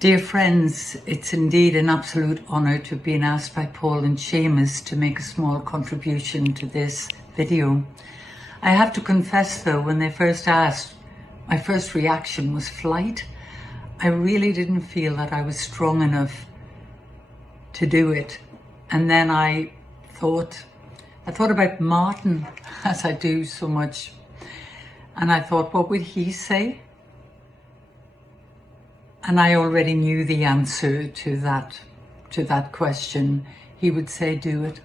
Dear friends, it's indeed an absolute honour to have been asked by Paul and Seamus to make a small contribution to this video. I have to confess though, when they first asked, my first reaction was flight. I really didn't feel that I was strong enough to do it. And then I thought about Martin, as I do so much. And I thought, what would he say? And I already knew the answer to that question. He would say, do it.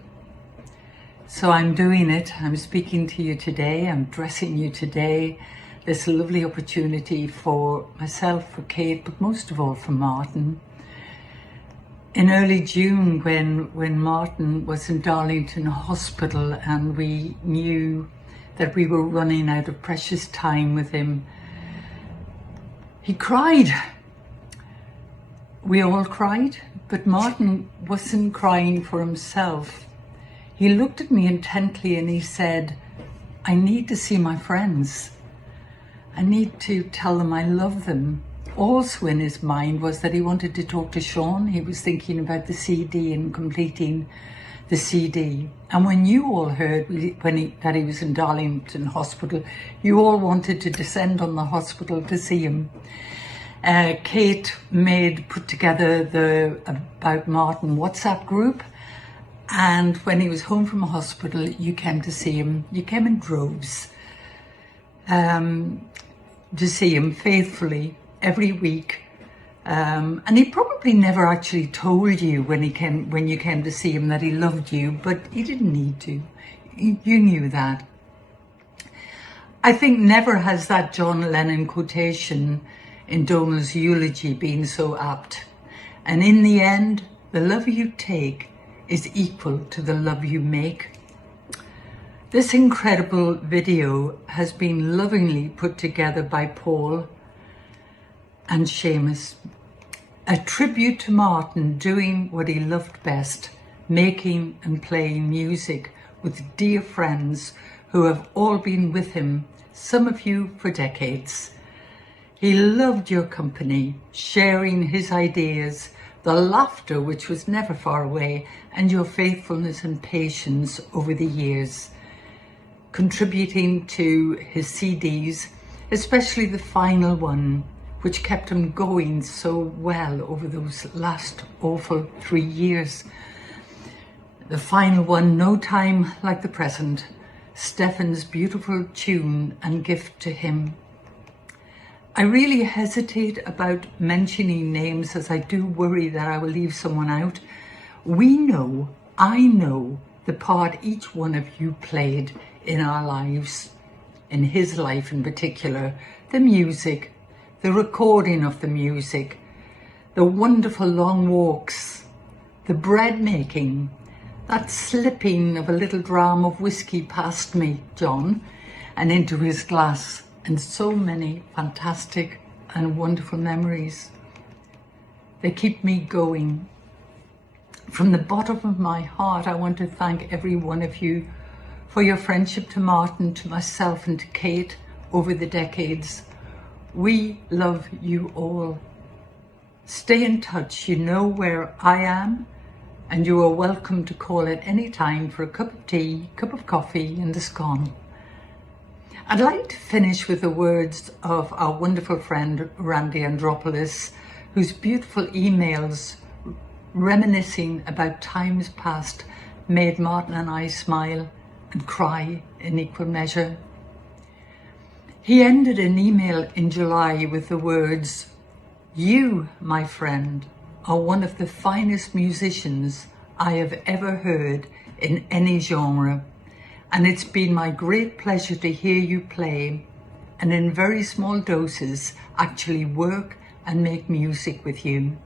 So I'm doing it. I'm speaking to you today. I'm dressing you today. This lovely opportunity for myself, for Kate, but most of all for Martin. In early June, when Martin was in Darlington Hospital and we knew that we were running out of precious time with him, he cried. We all cried, but Martin wasn't crying for himself. He looked at me intently and he said, I need to see my friends. I need to tell them I love them. Also in his mind was that he wanted to talk to Sean. He was thinking about the CD and completing the CD. And when you all heard that he was in Darlington Hospital, you all wanted to descend on the hospital to see him. Kate put together the About Martin WhatsApp group, and when he was home from hospital, you came to see him. You came in droves to see him faithfully every week, and he probably never actually told you when you came to see him that he loved you, but he didn't need to. You knew that. I think never has that John Lennon quotation in Donald's eulogy been so apt. And in the end, the love you take is equal to the love you make. This incredible video has been lovingly put together by Paul and Seamus. A tribute to Martin doing what he loved best, making and playing music with dear friends who have all been with him, some of you for decades. He loved your company, sharing his ideas, the laughter which was never far away, and your faithfulness and patience over the years, contributing to his CDs, especially the final one, which kept him going so well over those last awful 3 years. The final one, No Time Like the Present, Stefan's beautiful tune and gift to him. I really hesitate about mentioning names, as I do worry that I will leave someone out. I know the part each one of you played in our lives, in his life in particular, the music, the recording of the music, the wonderful long walks, the bread making, that slipping of a little dram of whiskey past me, John, and into his glass, and so many fantastic and wonderful memories. They keep me going. From the bottom of my heart, I want to thank every one of you for your friendship to Martin, to myself and to Kate over the decades. We love you all. Stay in touch. You know where I am, and you are welcome to call at any time for a cup of tea, cup of coffee and a scone. I'd like to finish with the words of our wonderful friend Randy Andropoulos, whose beautiful emails reminiscing about times past made Martin and I smile and cry in equal measure. He ended an email in July with the words, "You, my friend, are one of the finest musicians I have ever heard in any genre. And it's been my great pleasure to hear you play, and in very small doses actually work and make music with you.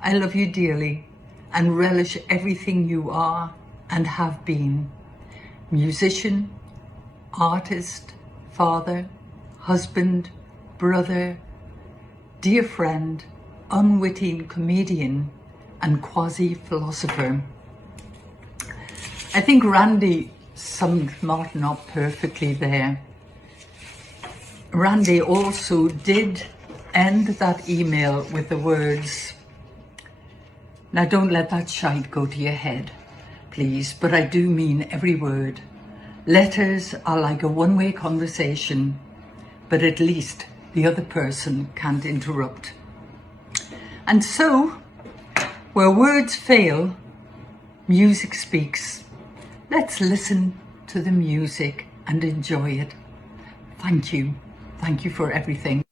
I love you dearly and relish everything you are and have been. Musician, artist, father, husband, brother, dear friend, unwitting comedian and quasi-philosopher." I think Randy summed Martin up perfectly there. Randy also did end that email with the words, now don't let that shite go to your head, please, but I do mean every word. Letters are like a one-way conversation, but at least the other person can't interrupt. And so, where words fail, music speaks. Let's listen to the music and enjoy it. Thank you. Thank you for everything.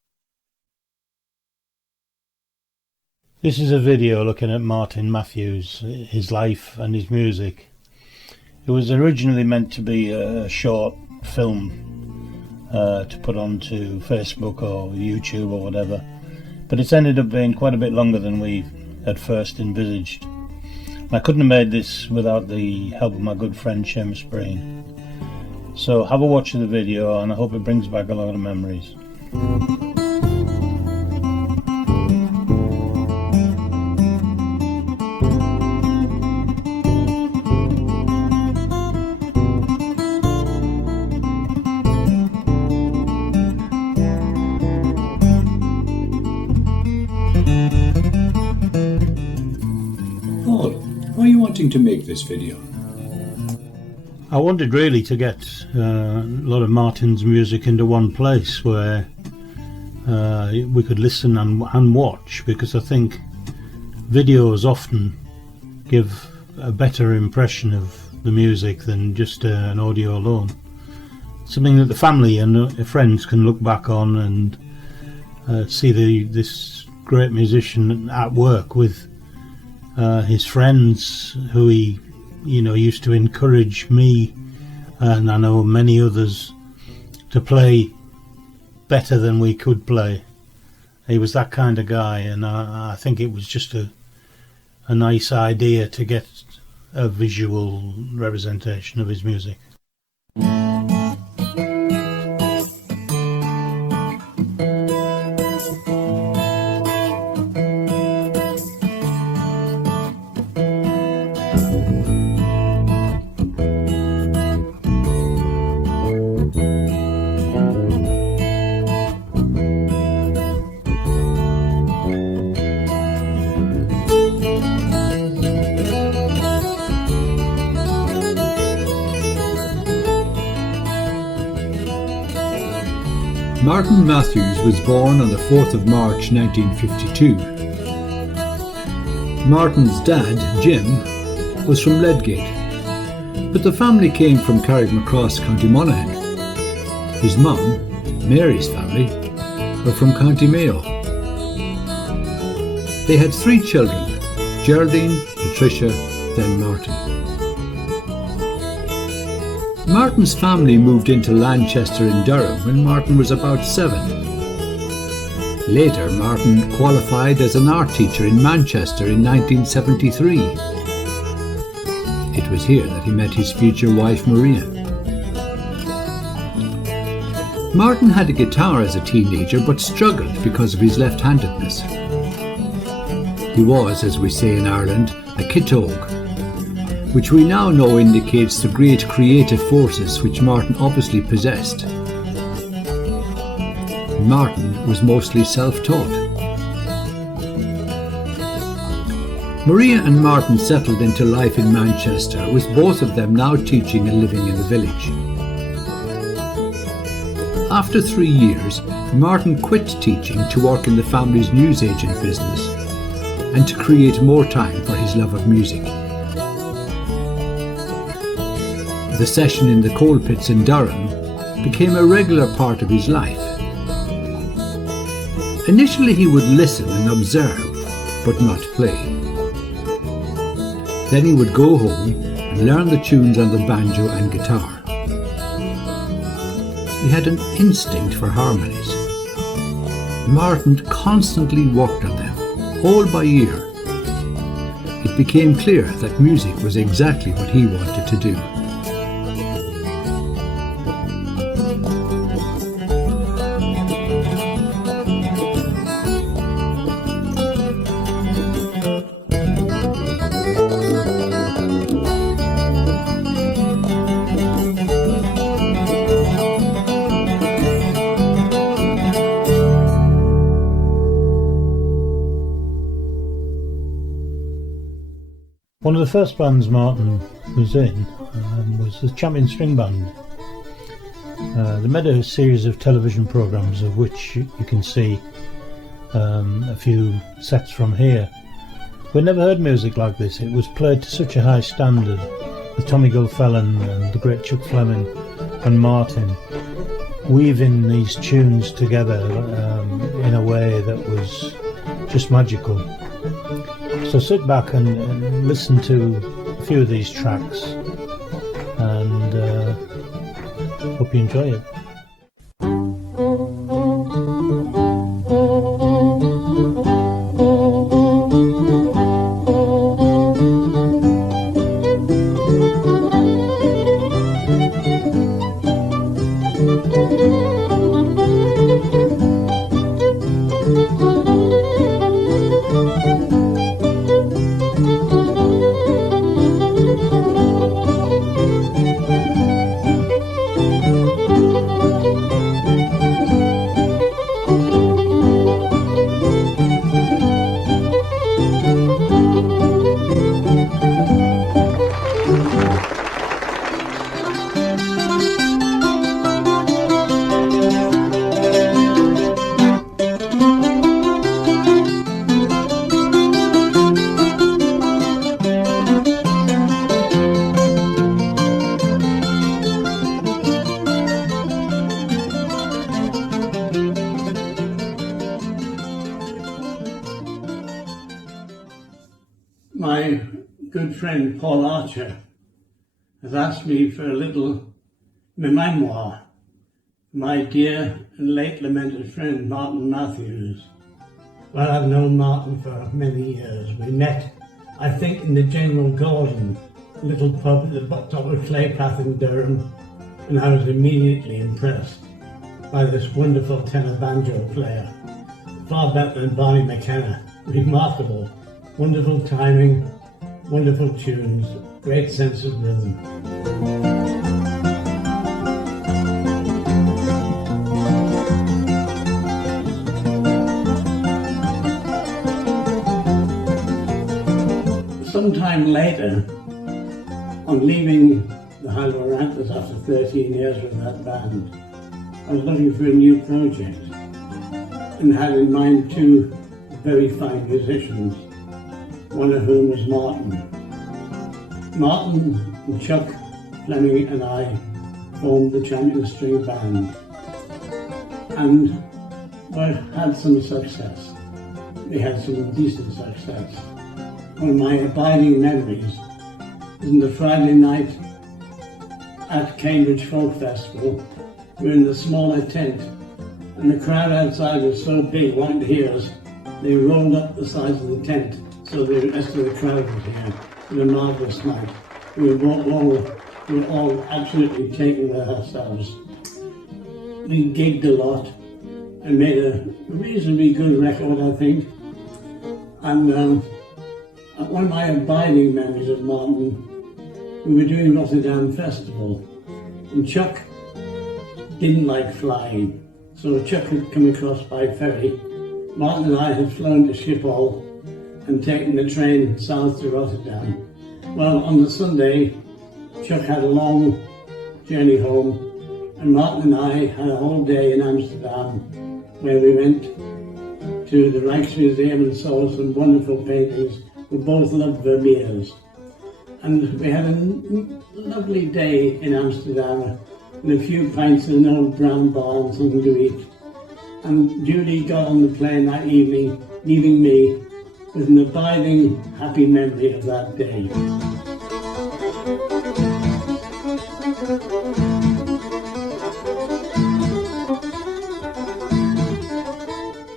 This is a video looking at Martin Matthews, his life and his music. It was originally meant to be a short film to put onto Facebook or YouTube or whatever, but it's ended up being quite a bit longer than we had first envisaged. I couldn't have made this without the help of my good friend Seamus Breen. So have a watch of the video, and I hope it brings back a lot of memories. Paul, why are you wanting to make this video? I wanted really to get a lot of Martin's music into one place where we could listen and watch, because I think videos often give a better impression of the music than just an audio alone. Something that the family and friends can look back on and see this great musician at work with his friends, who he used to encourage me and I know many others to play better than we could play. He was that kind of guy, and I think it was just a nice idea to get a visual representation of his music. Martin Matthews was born on the 4th of March 1952. Martin's dad, Jim, was from Ledgate, but the family came from Carrickmacross, County Monaghan. His mum, Mary's family, were from County Mayo. They had 3 children, Geraldine, Patricia, then Martin. Martin's family moved into Lanchester in Durham when Martin was about 7. Later, Martin qualified as an art teacher in Manchester in 1973. It was here that he met his future wife Maria. Martin had a guitar as a teenager but struggled because of his left-handedness. He was, as we say in Ireland, a kitogue, which we now know indicates the great creative forces which Martin obviously possessed. Martin was mostly self-taught. Maria and Martin settled into life in Manchester, with both of them now teaching and living in the village. After 3 years, Martin quit teaching to work in the family's newsagent business and to create more time for his love of music. The session in the coal pits in Durham became a regular part of his life. Initially he would listen and observe, but not play. Then he would go home and learn the tunes on the banjo and guitar. He had an instinct for harmonies. Martin constantly worked on them, all by ear. It became clear that music was exactly what he wanted to do. One of the first bands Martin was in was the Champion String Band. They made a series of television programmes, of which you can see a few sets from here. We never heard music like this. It was played to such a high standard, with Tommy Gilfellin and the great Chuck Fleming and Martin weaving these tunes together in a way that was just magical. So sit back and listen to a few of these tracks, and hope you enjoy it. My good friend Paul Archer has asked me for a little memoir, my dear and late lamented friend Martin Matthews. Well, I've known Martin for many years. We met, I think, in the General Gordon, a little pub at the top of Claypath in Durham, and I was immediately impressed by this wonderful tenor banjo player, far better than Barney McKenna. Remarkable. Wonderful timing, wonderful tunes, great sense of rhythm. Sometime later, on leaving the Highland Rantlers after 13 years with that band, I was looking for a new project and had in mind two very fine musicians, one of whom was Martin. Martin and Chuck Fleming and I formed the Champion String Band and had some success. We had some decent success. One of my abiding memories is on the Friday night at Cambridge Folk Festival. We were in the smaller tent and the crowd outside was so big wanting to hear us, they rolled up the sides of the tent so the rest of the crowd was here. It was a marvellous night. We were all absolutely taken with ourselves. We gigged a lot and made a reasonably good record, I think. And one of my abiding memories of Martin, we were doing Rotterdam Festival, and Chuck didn't like flying, so Chuck had come across by ferry. Martin and I had flown to Schiphol and taken the train south to Rotterdam. Well, on the Sunday, Chuck had a long journey home, and Martin and I had a whole day in Amsterdam, where we went to the Rijksmuseum and saw some wonderful paintings. We both loved Vermeers. And we had a lovely day in Amsterdam with a few pints in an old brown bar and something to eat. And Judy got on the plane that evening, leaving me with an abiding happy memory of that day.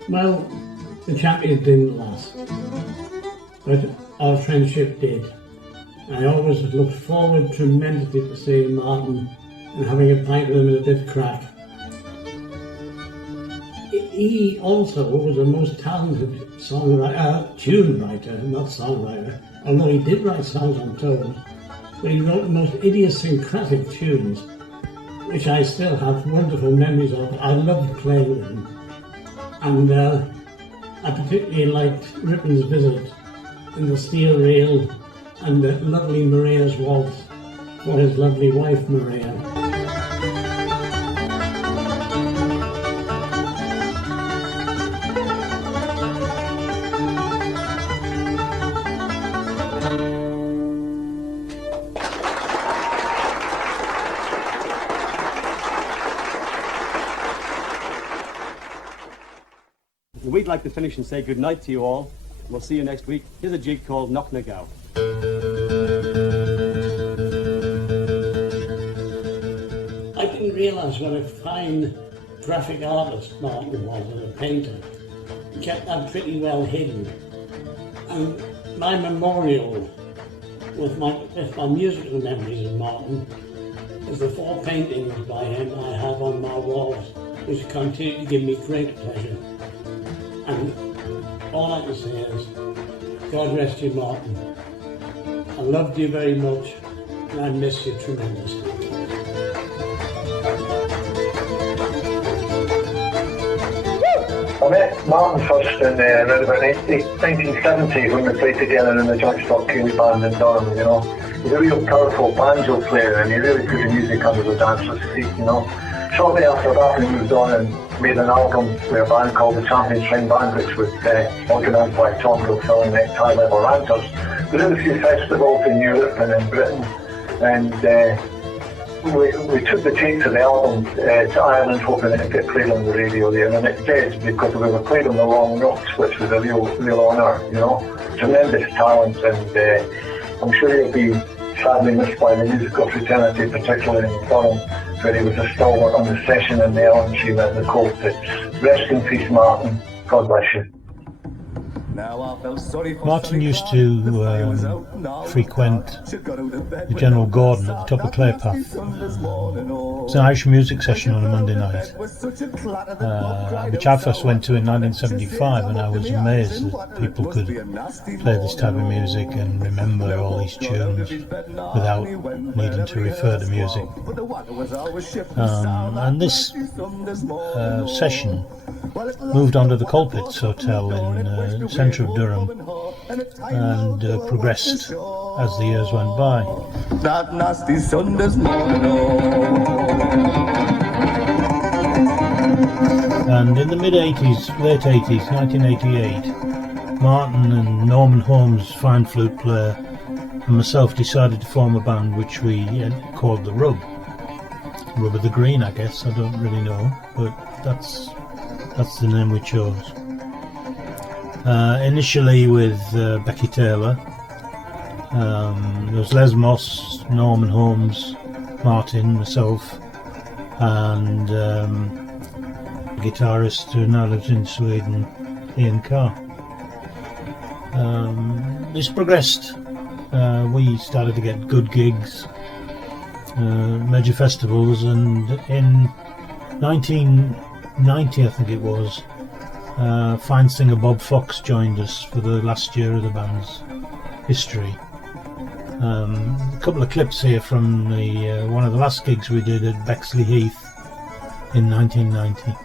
Well, the Champions didn't last, but our friendship did. I always looked forward tremendously to seeing Martin and having a pint with him and a bit of crack. He also was a most talented tune writer, not songwriter, although he did write songs, I'm told. But he wrote the most idiosyncratic tunes, which I still have wonderful memories of. I loved playing with him. And I particularly liked Rippon's Visit and the steel rail and the lovely Maria's waltz for his lovely wife Maria. We'd like to finish and say good night to you all. We'll see you next week. Here's a jig called Knock Nagao. I didn't realise what a fine graphic artist Martin was as a painter. He kept that pretty well hidden. And my memorial with my musical memories of Martin is the 4 paintings by him I have on my walls, which continue to give me great pleasure. And all I can say is, God rest you, Martin. I loved you very much, and I miss you tremendously. I met Martin first in around about 1970 when we played together in the Joint Stock Keeley band in Durham, you know. He's a real powerful banjo player and he really put the music under the dancer's feet, you know. Shortly after that we moved on and made an album with a band called the Champion String Band, which was organised by Tom Gilfillan and High Level Ranters. We did a few festivals in Europe and in Britain, and we took the tape to the album to Ireland hoping it would get played on the radio there, and it did, because we were played on the wrong notes, which was a real honour, you know. Tremendous talent, and I'm sure he'll be sadly missed by the musical fraternity, particularly in Durham, where he was a stalwart on the session and the elementary and the Colts. Rest in peace, Martin. God bless you. Martin used to frequent the General Gordon at the top of Claypath. It's an Irish music session on a Monday night, which I first went to in 1975, and I was amazed that people could play this type of music and remember all these tunes without needing to refer to music. And this session moved on to the Colpitts Hotel in the centre of Durham and progressed as the years went by. That nasty Sunday's morning, And in the mid-80s, late 80s, 1988, Martin and Norman Holmes, fine flute player, and myself decided to form a band which we called The Rub. Rub of the Green, I guess, I don't really know, but that's the name we chose. Initially with Becky Taylor, there was Les Moss, Norman Holmes, Martin, myself, and guitarist who now lives in Sweden, Ian Carr. This progressed. We started to get good gigs, major festivals, and in 1990, I think it was, fine singer Bob Fox joined us for the last year of the band's history. A couple of clips here from the one of the last gigs we did at Bexley Heath in 1990.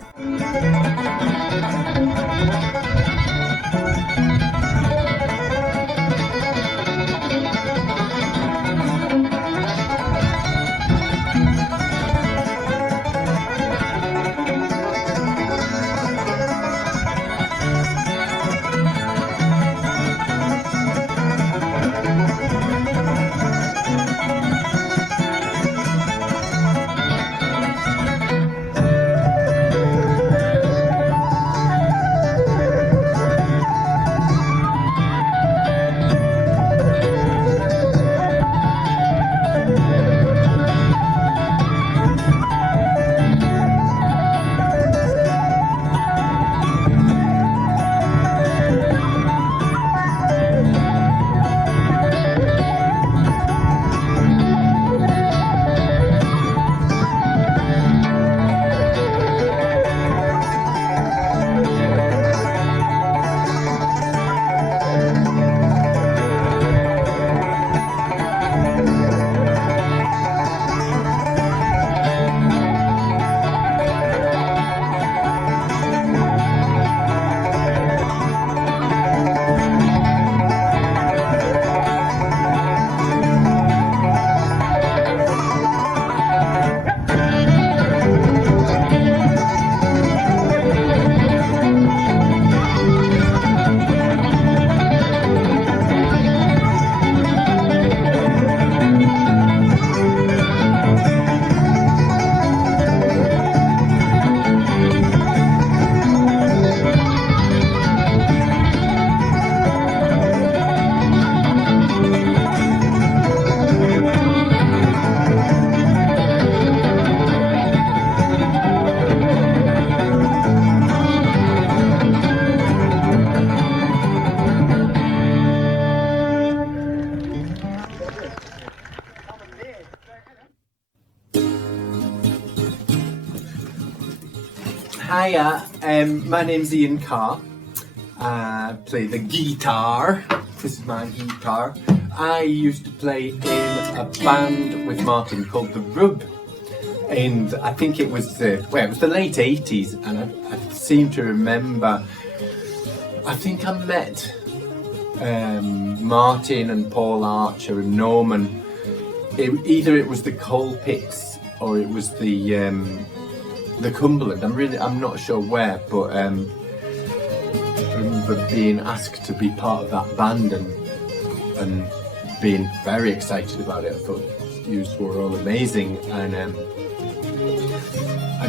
Hiya, my name's Ian Carr. I play the guitar. This is my guitar. I used to play in a band with Martin called The Rub, and I think it was the late 80s, and I seem to remember, I think I met Martin and Paul Archer and Norman. Either it was the Coal Pits or it was the Cumberland. I'm not sure where, but I remember being asked to be part of that band and being very excited about it. I thought you were all amazing, and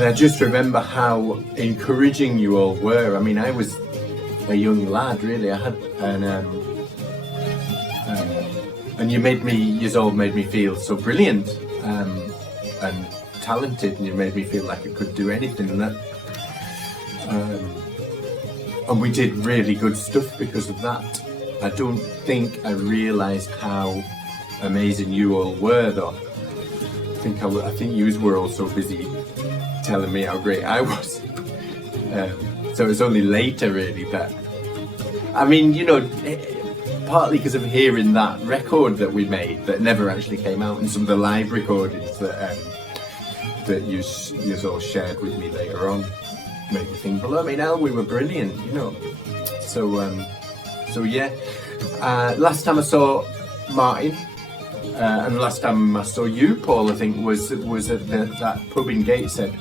I just remember how encouraging you all were. I mean, I was a young lad, really. And you all made me feel so brilliant and talented, and you made me feel like I could do anything. And we did really good stuff because of that. I don't think I realised how amazing you all were, though. I think you were all so busy telling me how great I was. So it was only later, really, that, I mean, you know, partly because of hearing that record that we made that never actually came out, and some of the live recordings that you all shared with me later on, made me think, well, I mean, hell, we were brilliant, you know. So yeah. Last time I saw Martin, and the last time I saw you, Paul, I think was at that pub in Gateshead,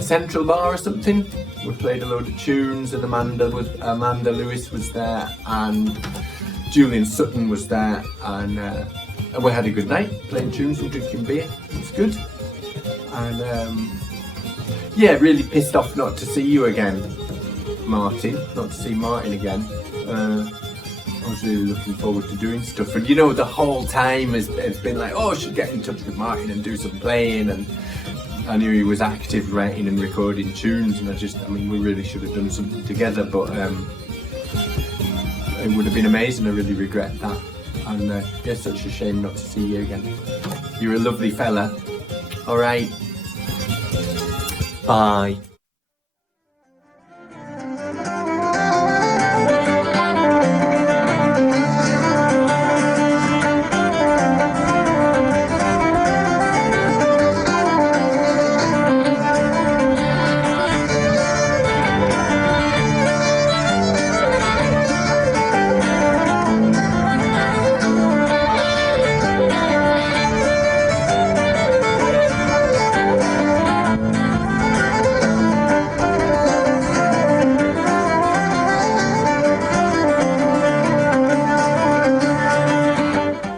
Central Bar or something. We played a load of tunes, and Amanda Lewis was there, and Julian Sutton was there, and we had a good night playing tunes and drinking beer. It was good. And yeah, really pissed off not to see you again, Martin. Not to see Martin again. I was really looking forward to doing stuff, and you know, the whole time has been like, oh, I should get in touch with Martin and do some playing, and I knew he was active writing and recording tunes, and I mean, we really should have done something together, but it would have been amazing. I really regret that, and yeah, such a shame not to see you again. You're a lovely fella. All right, bye.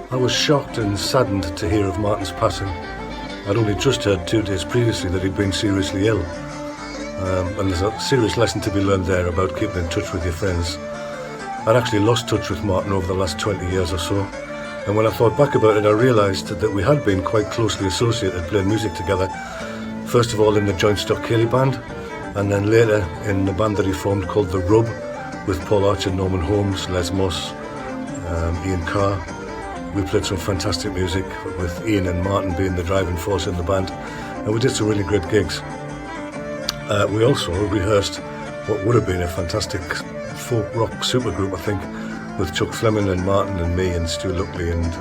I was shocked and saddened to hear of Martin's passing. I'd only just heard 2 days previously that he'd been seriously ill. And there's a serious lesson to be learned there about keeping in touch with your friends. I'd actually lost touch with Martin over the last 20 years or so. And when I thought back about it, I realised that we had been quite closely associated playing music together. First of all in the Joint Stock Cayley band, and then later in the band that he formed called The Rub, with Paul Archer, Norman Holmes, Les Moss, Ian Carr. We played some fantastic music, with Ian and Martin being the driving force in the band, and we did some really great gigs. We also rehearsed what would have been a fantastic folk rock supergroup, I think, with Chuck Fleming and Martin and me and Stu Luckley and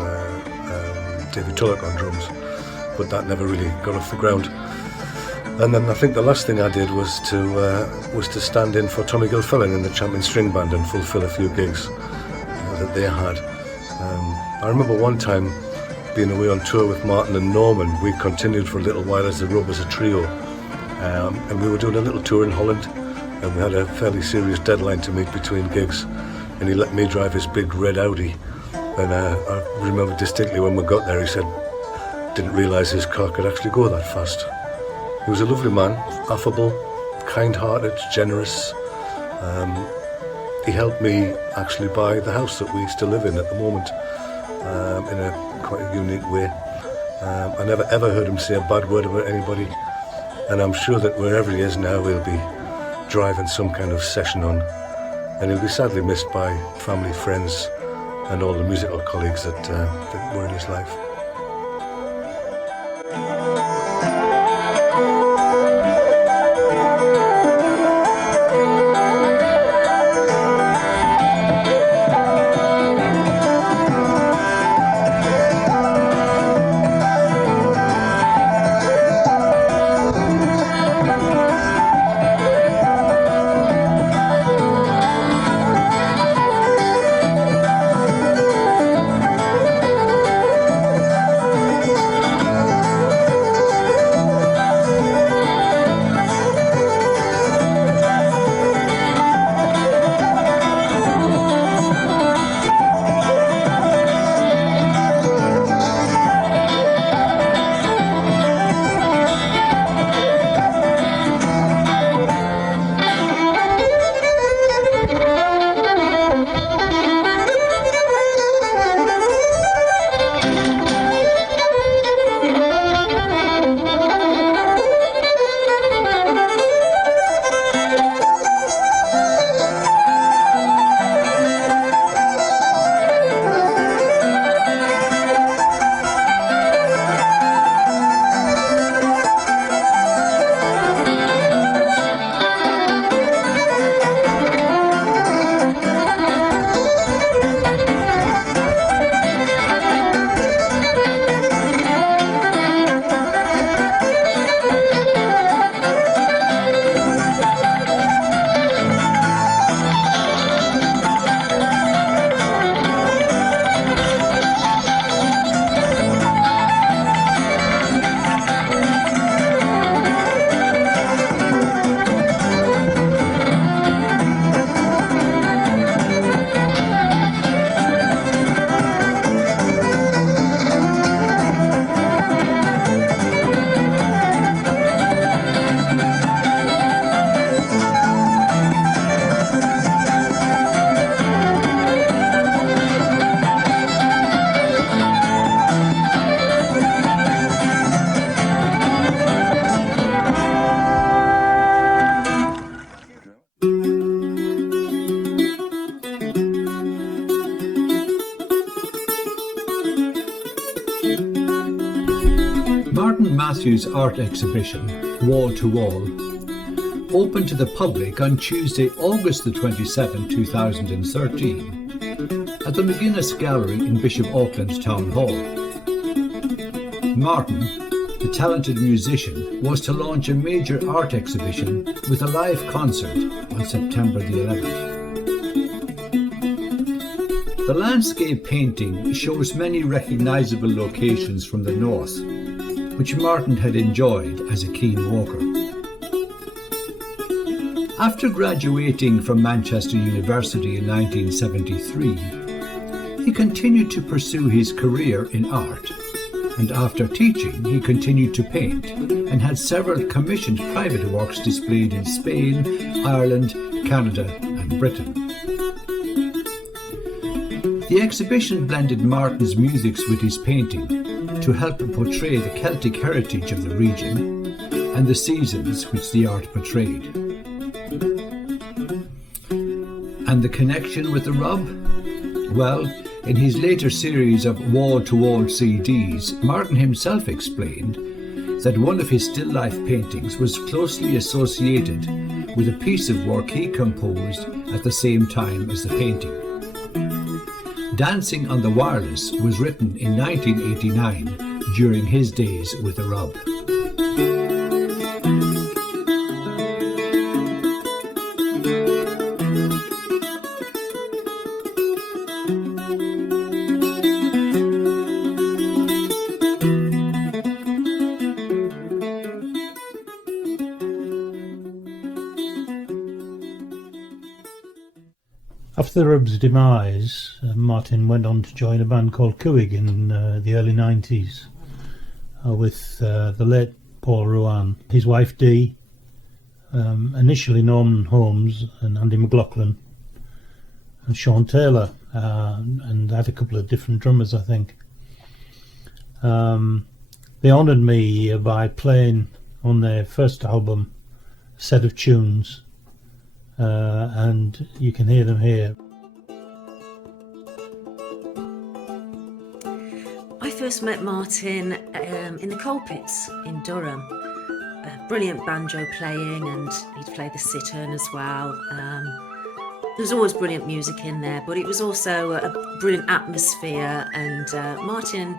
David Tullock on drums, but that never really got off the ground. And then I think the last thing I did was to stand in for Tommy Gilfillan in the Champion String Band and fulfil a few gigs that they had. I remember one time being away on tour with Martin and Norman. We continued for a little while as The Rub as a trio, and we were doing a little tour in Holland, and we had a fairly serious deadline to meet between gigs, and he let me drive his big red Audi. And I remember distinctly when we got there, he said didn't realise his car could actually go that fast. He was a lovely man, affable, kind-hearted, generous. He helped me actually buy the house that we still live in at the moment, in a quite a unique way. I never ever heard him say a bad word about anybody, and I'm sure that wherever he is now, he'll be driving some kind of session on, and he'll be sadly missed by family, friends, and all the musical colleagues that were in his life. Martin Matthews art exhibition, Wall to Wall, opened to the public on Tuesday, August the 27th, 2013, at the McGuinness Gallery in Bishop Auckland Town Hall. Martin, the talented musician, was to launch a major art exhibition with a live concert on September the 11th. The landscape painting shows many recognisable locations from the north, which Martin had enjoyed as a keen walker. After graduating from Manchester University in 1973, he continued to pursue his career in art, and after teaching he continued to paint and had several commissioned private works displayed in Spain, Ireland, Canada and Britain. The exhibition blended Martin's musics with his painting to help portray the Celtic heritage of the region and the seasons which the art portrayed. And the connection with the rub? Well, in his later series of wall-to-wall CDs, Martin himself explained that one of his still life paintings was closely associated with a piece of work he composed at the same time as the painting. Dancing on the Wireless was written in 1989 during his days with the Rub. After the Rub's demise, Martin went on to join a band called Cuig in the early 90s with the late Paul Ruan, his wife Dee, initially Norman Holmes and Andy McLaughlin, and Sean Taylor, and had a couple of different drummers, I think. They honoured me by playing on their first album a set of tunes, and you can hear them here. I first met Martin in the Coal Pits in Durham. Brilliant banjo playing, and he'd play the sitar as well. There was always brilliant music in there, but it was also a brilliant atmosphere, and Martin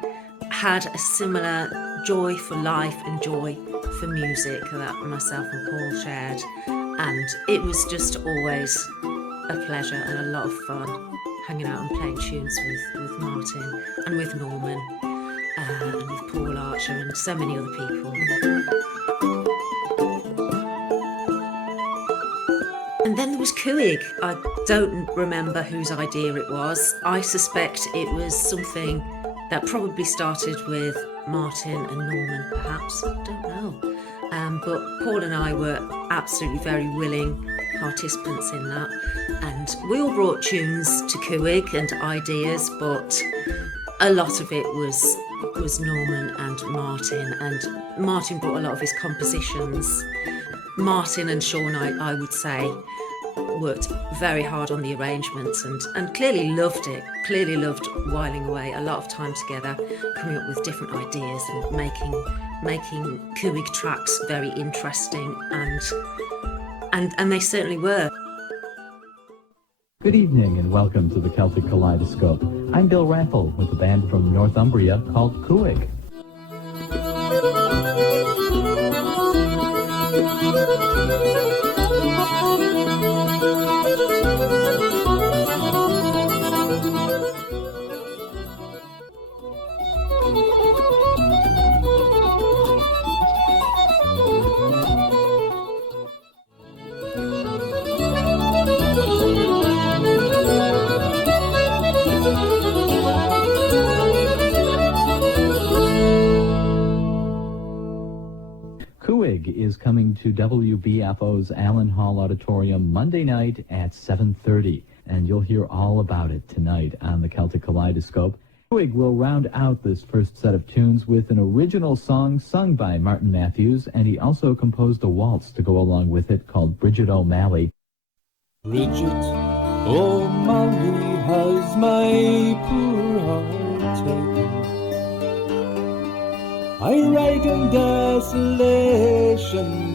had a similar joy for life and joy for music that myself and Paul shared. And it was just always a pleasure and a lot of fun hanging out and playing tunes with Martin and with Norman and with Paul Archer and so many other people. And then there was Cuig. I don't remember whose idea it was. I suspect it was something that probably started with Martin and Norman, perhaps. I don't know. But Paul and I were absolutely very willing participants in that, and we all brought tunes to Cuig and ideas, but a lot of it was Norman and Martin brought a lot of his compositions. Martin and Sean, I would say, worked very hard on the arrangements and clearly loved it, clearly loved whiling away a lot of time together, coming up with different ideas and making Cuig tracks very interesting, and they certainly were. Good evening and welcome to the Celtic Kaleidoscope. I'm Bill Raffle with a band from Northumbria called Cuig. Cuig is coming to WBFO's Allen Hall Auditorium Monday night at 7:30, and you'll hear all about it tonight on the Celtic Kaleidoscope. Cuig will round out this first set of tunes with an original song sung by Martin Matthews, and he also composed a waltz to go along with it called Bridget O'Malley. Bridget O'Malley has my poor heart taken. I write in desolation,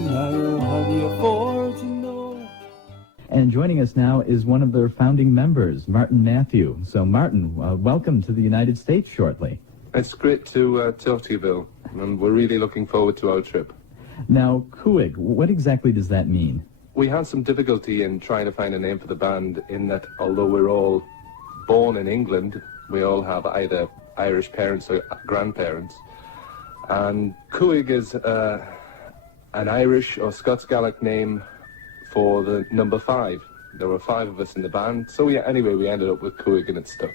I'll have you for to know. And joining us now is one of their founding members, Martin Matthew. So Martin, welcome to the United States shortly. It's great to talk to you, Bill, and we're really looking forward to our trip. Now, Cuig, what exactly does that mean? We had some difficulty in trying to find a name for the band in that although we're all born in England, we all have either Irish parents or grandparents. And Cuig is an Irish or Scots Gaelic name for the number 5. There were 5 of us in the band, so yeah, anyway, we ended up with Cuig and it stuck.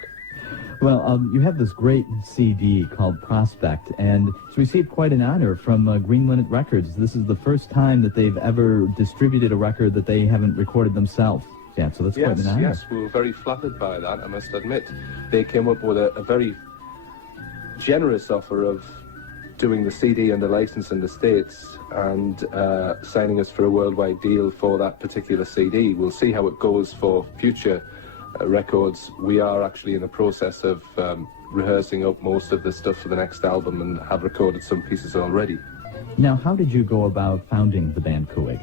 Well, you have this great CD called Prospect, and it's received quite an honor from Green Linnet Records. This is the first time that they've ever distributed a record that they haven't recorded themselves. Yeah, so that's quite an honor. Yes, we were very flattered by that, I must admit. They came up with a very generous offer of doing the CD and the license in the States and signing us for a worldwide deal for that particular CD. We'll see how it goes for future records. We are actually in the process of rehearsing up most of the stuff for the next album and have recorded some pieces already. Now, how did you go about founding the band Cuig?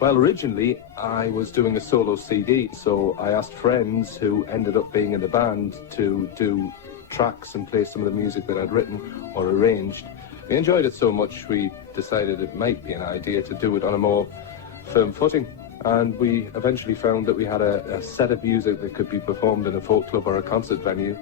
Well, originally I was doing a solo CD, so I asked friends who ended up being in the band to do tracks and play some of the music that I'd written or arranged. We enjoyed it so much we decided it might be an idea to do it on a more firm footing. And we eventually found that we had a set of music that could be performed in a folk club or a concert venue.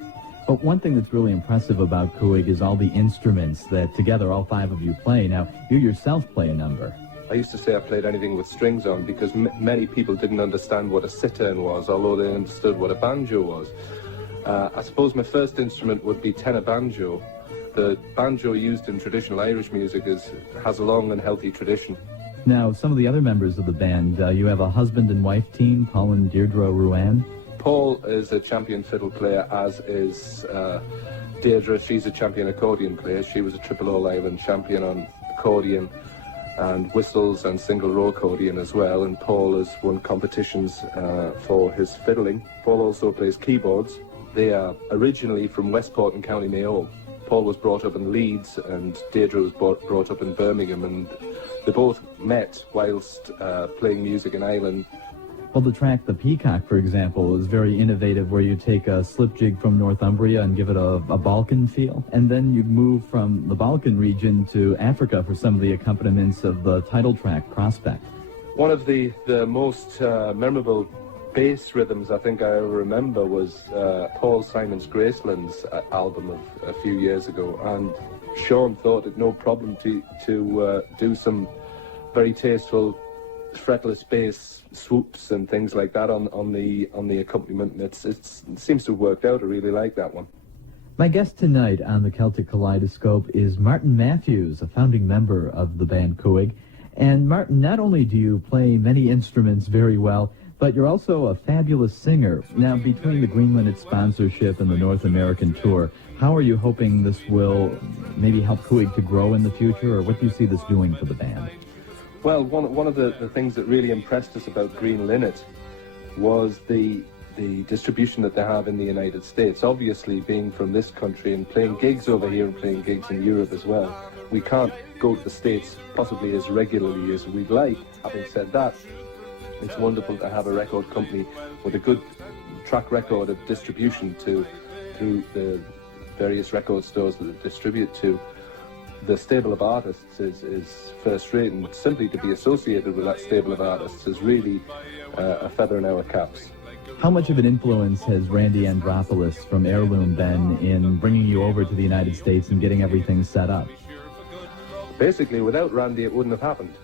But one thing that's really impressive about Cuig is all the instruments that together all 5 of you play. Now, you yourself play a number. I used to say I played anything with strings on because many people didn't understand what a cittern was, although they understood what a banjo was. I suppose my first instrument would be tenor banjo. The banjo used in traditional Irish music has a long and healthy tradition. Now, some of the other members of the band, you have a husband and wife team, Paul and Deirdre Ruan. Paul is a champion fiddle player, as is Deirdre. She's a champion accordion player. She was a Triple All-Ireland champion on accordion and whistles and single row accordion as well. And Paul has won competitions for his fiddling. Paul also plays keyboards. They are originally from Westport in County Mayo. Paul was brought up in Leeds and Deirdre was brought up in Birmingham, and they both met whilst playing music in Ireland. Well, the track The Peacock, for example, is very innovative, where you take a slip jig from Northumbria and give it a Balkan feel, and then you move from the Balkan region to Africa for some of the accompaniments of the title track, Prospect. One of the most memorable bass rhythms I think I ever remember was Paul Simon's Graceland's album of a few years ago, and Sean thought it no problem to do some very tasteful fretless bass swoops and things like that on the accompaniment, and it seems to have worked out. I really like that one. My guest tonight on the Celtic Kaleidoscope is Martin Matthews, a founding member of the band Cuig. And Martin, not only do you play many instruments very well, but you're also a fabulous singer. Now, between the Green Linnet sponsorship and the North American tour, how are you hoping this will maybe help Cuig to grow in the future, or what do you see this doing for the band? Well, one of the things that really impressed us about Green Linnet was the distribution that they have in the United States. Obviously, being from this country and playing gigs over here and playing gigs in Europe as well, we can't go to the States possibly as regularly as we'd like. Having said that, it's wonderful to have a record company with a good track record of distribution through the various record stores that they distribute to. The stable of artists is first rate, and simply to be associated with that stable of artists is really a feather in our caps. How much of an influence has Randy Andropoulos from Heirloom been in bringing you over to the United States and getting everything set up? Basically, without Randy, it wouldn't have happened.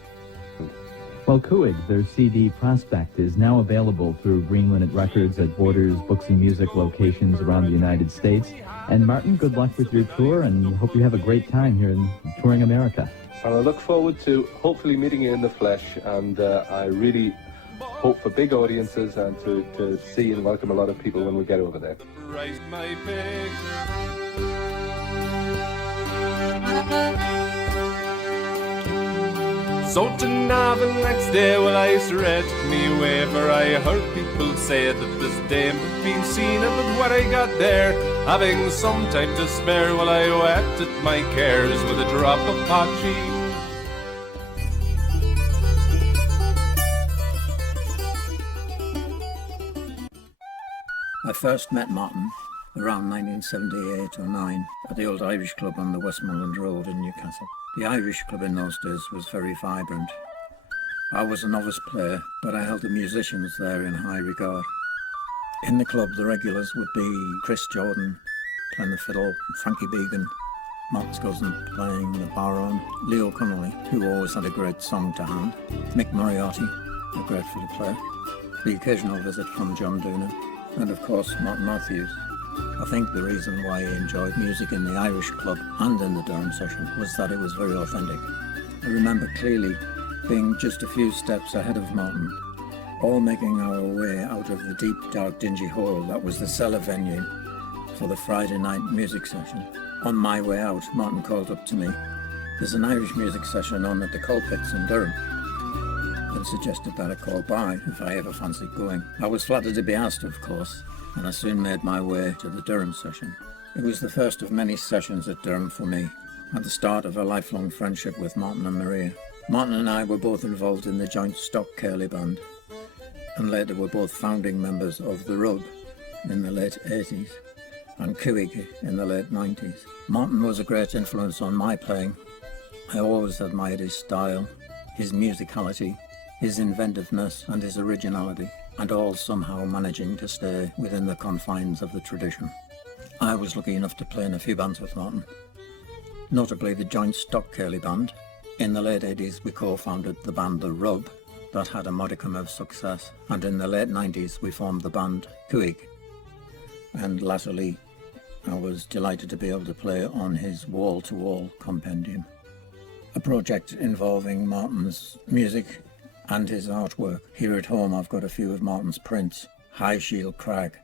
Well, Cuig, their CD Prospect, is now available through Green Linnet Records at Borders, Books and Music locations around the United States. And Martin, good luck with your tour, and hope you have a great time here in touring America. And I look forward to hopefully meeting you in the flesh, and I really hope for big audiences and to see and welcome a lot of people when we get over there. So to now the next day, well, I straight me way, for I heard people say that this dame had been seen, but what I got there having some time to spare while I wept at my cares with a drop of Pachi. I first met Martin around 1978 or 9 at the old Irish Club on the Westmoreland Road in Newcastle. The Irish Club in those days was very vibrant. I was a novice player, but I held the musicians there in high regard. In the club, the regulars would be Chris Jordan playing the fiddle, Frankie Began, Martin's cousin playing the baron, Leo Connolly, who always had a great song to hand, Mick Moriarty, a great fiddle player, the occasional visit from John Dooner, and of course Martin Matthews. I think the reason why I enjoyed music in the Irish Club and in the Durham session was that it was very authentic. I remember clearly being just a few steps ahead of Martin, all making our way out of the deep, dark, dingy hole that was the cellar venue for the Friday night music session. On my way out, Martin called up to me, "There's an Irish music session on at the Coal Pits in Durham," and suggested that I call by if I ever fancied going. I was flattered to be asked, of course, and I soon made my way to the Durham session. It was the first of many sessions at Durham for me, and the start of a lifelong friendship with Martin and Maria. Martin and I were both involved in the joint stock Curly band, and later were both founding members of The Rub in the late 80s and Cuig in the late 90s. Martin was a great influence on my playing. I always admired his style, his musicality, his inventiveness and his originality, and all somehow managing to stay within the confines of the tradition. I was lucky enough to play in a few bands with Martin, notably the joint stock Curly band. In the late 80s we co-founded the band The Rub, that had a modicum of success, and in the late 90s we formed the band Cuig, and latterly I was delighted to be able to play on his wall-to-wall compendium, a project involving Martin's music and his artwork. Here at home I've got a few of Martin's prints, High Shield Crag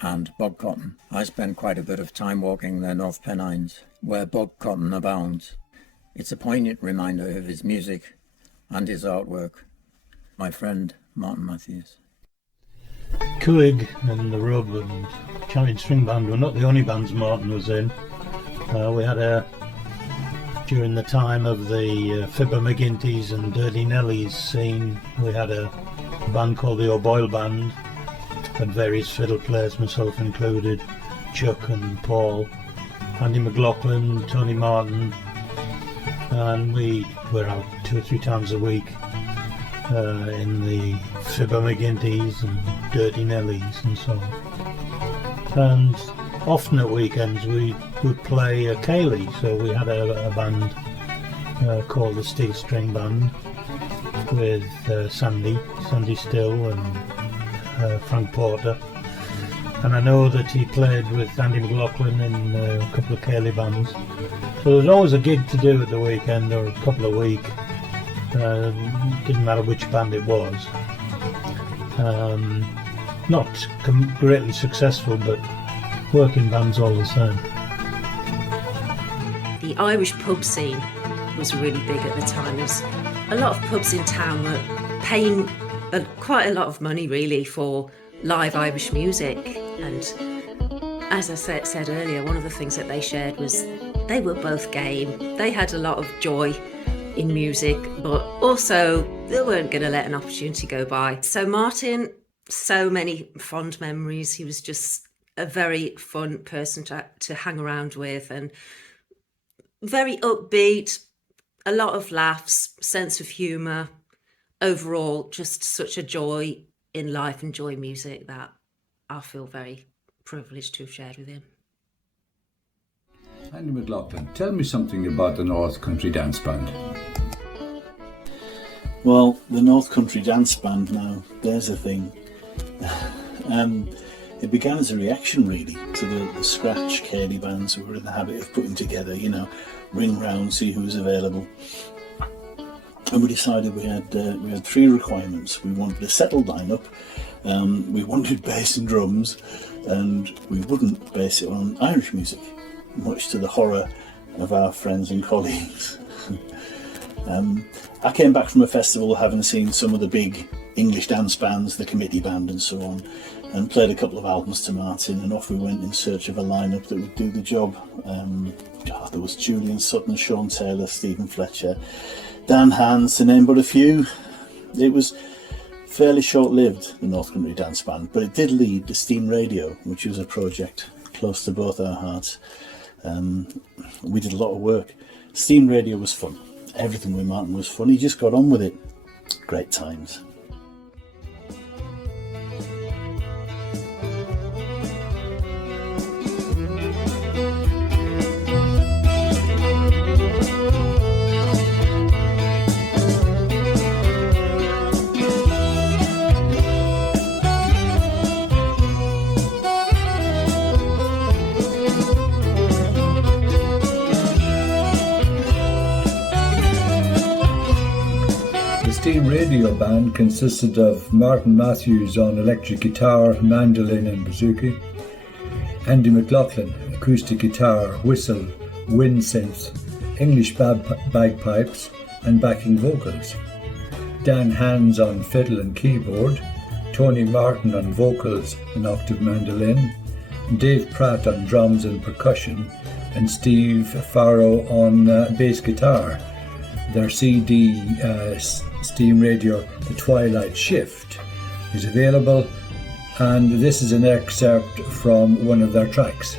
and Bog Cotton. I spend quite a bit of time walking the North Pennines, where bog cotton abounds. It's a poignant reminder of his music and his artwork. My friend Martin Matthews. Cuig and The Rub and Champion String Band were not the only bands Martin was in. We had during the time of the Fibber McGinty's and Dirty Nellies scene, we had a band called the O'Boyle Band, had various fiddle players, myself included, Chuck and Paul, Andy McLaughlin, Tony Martin, and we were out 2 or 3 times a week in the Fibber McGinty's and Dirty Nellies and so on. And often at weekends we would play a Cayley, so we had a band called the Steel String Band with Sandy Still and Frank Porter. And I know that he played with Andy McLaughlin in a couple of Cayley bands. So there was always a gig to do at the weekend or a couple a week. Didn't matter which band it was. Not greatly successful, but working bands all the same. The Irish pub scene was really big at the time. There was a lot of pubs in town were paying quite a lot of money really for live Irish music, and as I said earlier, one of the things that they shared was they were both game. They had a lot of joy in music, but also they weren't going to let an opportunity go by. So Martin, so many fond memories. He was just a very fun person to hang around with, and very upbeat, a lot of laughs, sense of humour. Overall, just such a joy in life, enjoy music that I feel very privileged to have shared with him. Andy McLaughlin, tell me something about the North Country Dance Band. Well, the North Country Dance Band now, there's a thing. It began as a reaction really to the scratch Cayley bands who were in the habit of putting together, ring round, see who was available. And we decided we had 3 requirements. We wanted a settled lineup, we wanted bass and drums, and we wouldn't base it on Irish music, much to the horror of our friends and colleagues. I came back from a festival having seen some of the big English dance bands, the Committee Band and so on, and played a couple of albums to Martin, and off we went in search of a lineup that would do the job. There was Julian Sutton, Sean Taylor, Stephen Fletcher, Dan Hans, to name but a few. It was fairly short-lived, the North Country Dance Band, but it did lead to Steam Radio, which was a project close to both our hearts. We did a lot of work. Steam Radio was fun. Everything with Martin was fun. He just got on with it. Great times. The Steam Radio Band consisted of Martin Matthews on electric guitar, mandolin and bouzouki, Andy McLaughlin, acoustic guitar, whistle, wind synths, English bagpipes and backing vocals, Dan Hans on fiddle and keyboard, Tony Martin on vocals and octave mandolin, Dave Pratt on drums and percussion, and Steve Farrow on bass guitar. Their CD, Steam Radio, The Twilight Shift, is available, and this is an excerpt from one of their tracks.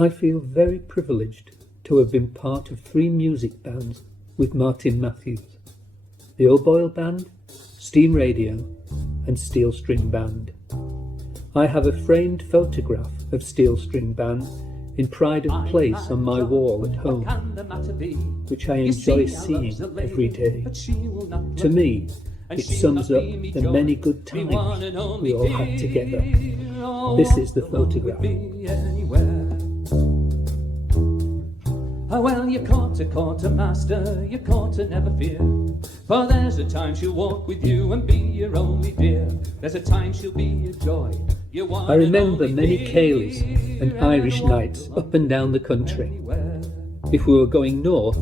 I feel very privileged to have been part of 3 music bands with Martin Matthews: the Old Boyle Band, Steam Radio and Steel String Band. I have a framed photograph of Steel String Band in pride of place on my wall at home, which I enjoy seeing every day. To me, it sums up the many good times we all had together. This is the photograph. Oh, well, you're caught a master, you're caught a never fear. For there's a time she'll walk with you and be your only dear. There's a time she'll be your joy. I remember many Cayleys and Irish nights up and down the country. If we were going north,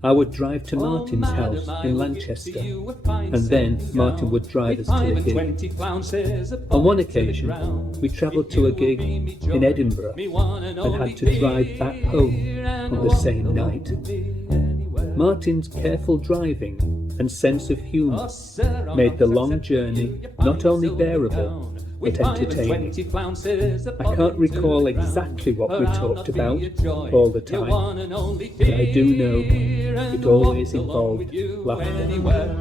I would drive to Martin's house in Lanchester, and then Martin would drive us to a gig. On one occasion, we travelled to a gig in Edinburgh and had to drive back home on the same night. Martin's careful driving and sense of humour made the long journey not only bearable, but entertaining. I can't recall exactly what we talked about all the time, but I do know it always involved laughter.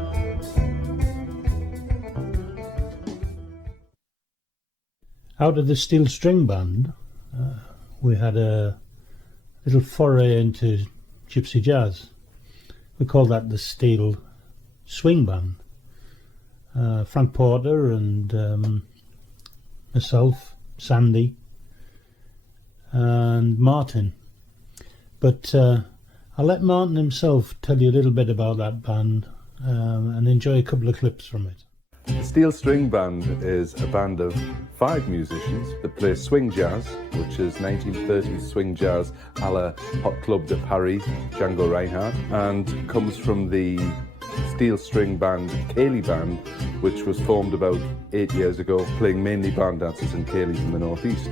Out of the Steel String Band, we had a little foray into gypsy jazz. We called that the Steel Swing Band. Frank Porter and myself, Sandy and Martin. But I'll let Martin himself tell you a little bit about that band and enjoy a couple of clips from it. The Steel String Band is a band of 5 musicians that play swing jazz, which is 1930s swing jazz a la Hot Club de Paris, Django Reinhardt, and comes from the Steel String Band, Cayley Band, which was formed about 8 years ago, playing mainly barn dances and Cayleys in the northeast.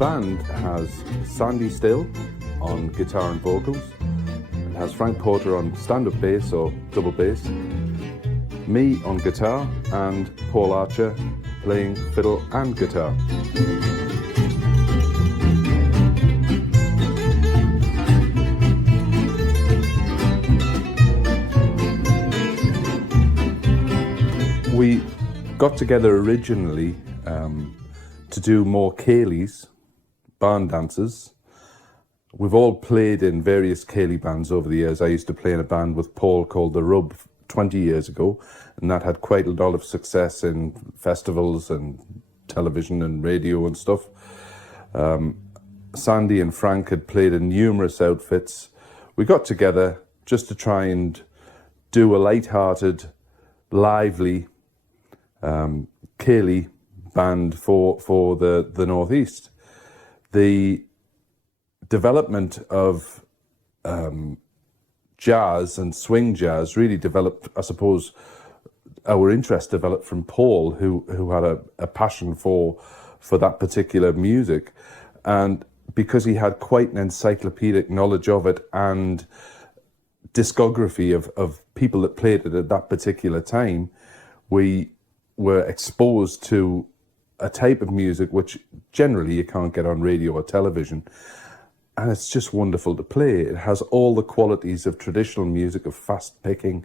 band has Sandy Still on guitar and vocals. It has Frank Porter on stand-up bass or double bass, me on guitar, and Paul Archer playing fiddle and guitar. We got together originally to do more Cayleys, barn dances. We've all played in various Cayley bands over the years. I used to play in a band with Paul called The Rub 20 years ago, and that had quite a lot of success in festivals and television and radio and stuff. Sandy and Frank had played in numerous outfits. We got together just to try and do a light-hearted, lively Cayley band for the Northeast. The development of jazz and swing jazz really developed, I suppose, our interest developed from Paul, who had a passion for that particular music. And because he had quite an encyclopedic knowledge of it and discography of people that played it at that particular time, we were exposed to a type of music which generally you can't get on radio or television. And it's just wonderful to play. It has all the qualities of traditional music, of fast picking.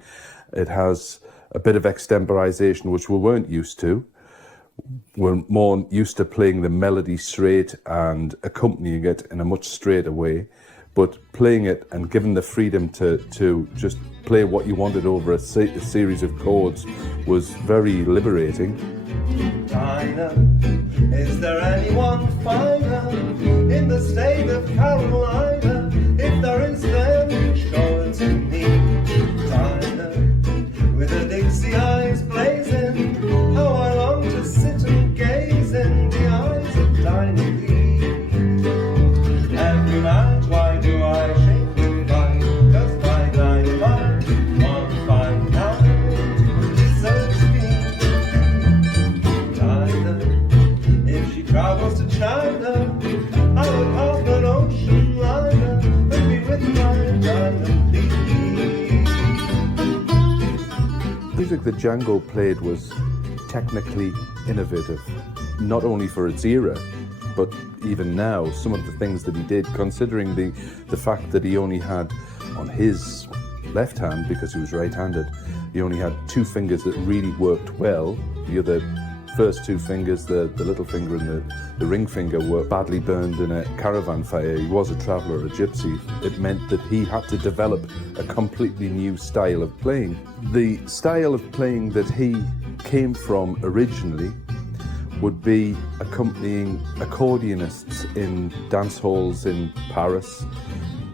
It has a bit of extemporization, which we weren't used to. We're more used to playing the melody straight and accompanying it in a much straighter way. But playing it and given the freedom to just play what you wanted over a series of chords was very liberating. Dinah, is there anyone finer in the state of Carolina? If there is, then show it to me. Dinah, with her Dixie eyes blazing, how I long to sit and gaze in the eyes of Dinah Lee. Every night, why do I shake with fright? 'Cause my dynamite, one fine night, deserves me. Dinah, if she travels to China, I would hop an ocean liner and be with my Dinah Lee. Music that Django played was technically innovative, not only for its era, but even now, some of the things that he did, considering the fact that he only had on his left hand, because he was right-handed, he only had two fingers that really worked well. The other first two fingers, the little finger and the ring finger, were badly burned in a caravan fire. He was a traveller, a gypsy. It meant that he had to develop a completely new style of playing. The style of playing that he came from originally would be accompanying accordionists in dance halls in Paris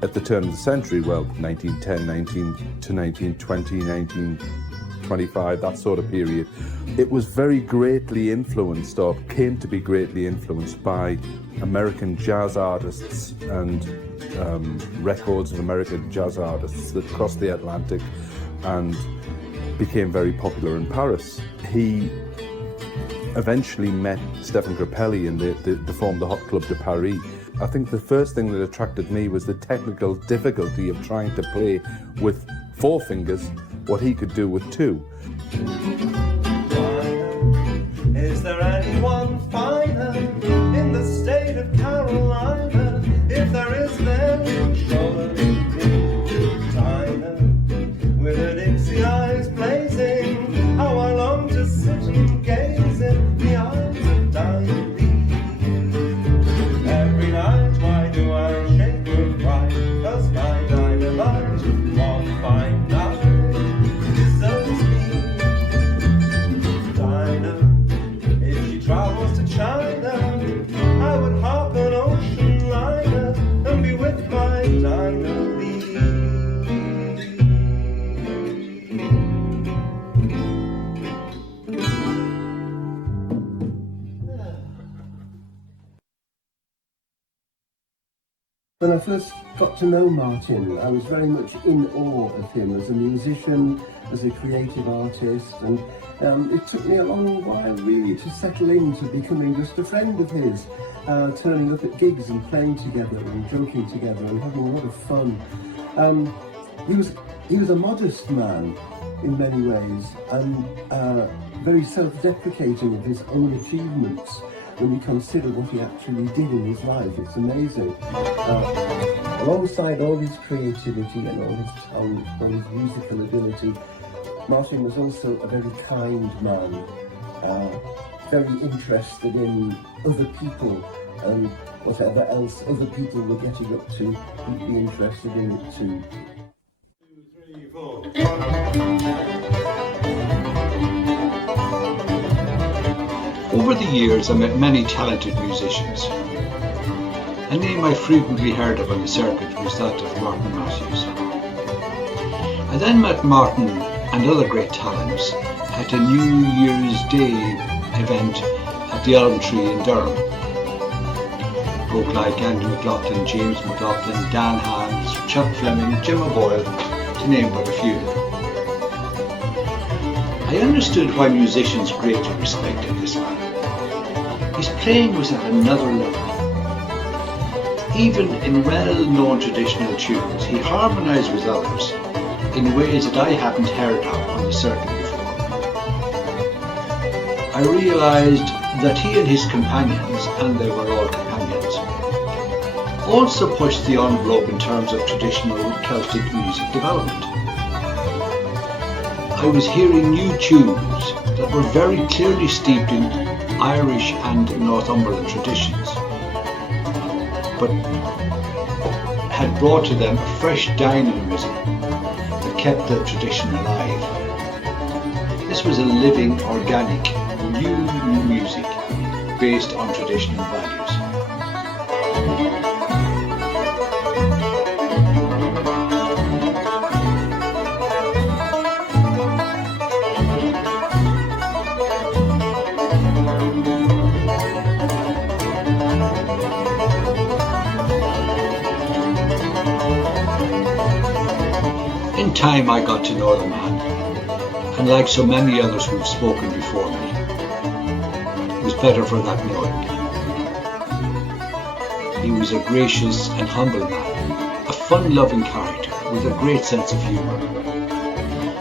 at the turn of the century, well, 1910, 1920, 1925, that sort of period. It was very greatly influenced, or came to be greatly influenced, by American jazz artists and records of American jazz artists that crossed the Atlantic and became very popular in Paris. He eventually met Stéphane Grappelli and they formed the Hot Club de Paris. I think the first thing that attracted me was the technical difficulty of trying to play with four fingers what he could do with two. Is there anyone finer in the state of Carolina? If there is, then show it to me. Dinah, with her Dixie eyes blazing, how I long to sit and gaze in the eyes of Dinah Lee. Every night, why do I shake with fright? 'Cause my dynamite, one fine night, deserves me. When I first got to know Martin, I was very much in awe of him as a musician, as a creative artist, and it took me a long while really to settle into becoming just a friend of his, turning up at gigs and playing together and joking together and having a lot of fun. He was a modest man in many ways, and very self-deprecating of his own achievements. When you consider what he actually did in his life, it's amazing. Alongside all his creativity and all his talent, all his musical ability, Martin was also a very kind man, very interested in other people, and whatever else other people were getting up to, he'd be interested in it too. Over the years I met many talented musicians. A name I frequently heard of on the circuit was that of Martin Matthews. I then met Martin and other great talents at a New Year's Day event at the Elm Tree in Durham. Folk like Andy McLaughlin, James McLaughlin, Dan Hans, Chuck Fleming, Jim O'Boyle, to name but a few. I understood why musicians greatly respected this man. His playing was at another level. Even in well-known traditional tunes, he harmonised with others in ways that I hadn't heard of on the circuit before. I realised that he and his companions, and they were all companions, also pushed the envelope in terms of traditional Celtic music development. I was hearing new tunes that were very clearly steeped in Irish and Northumberland traditions, but had brought to them a fresh dynamism that kept the tradition alive. This was a living, organic, new music based on traditional values. In time I got to know the man, and like so many others who've spoken before me, it was better for that knowing. He was a gracious and humble man, a fun-loving character with a great sense of humour,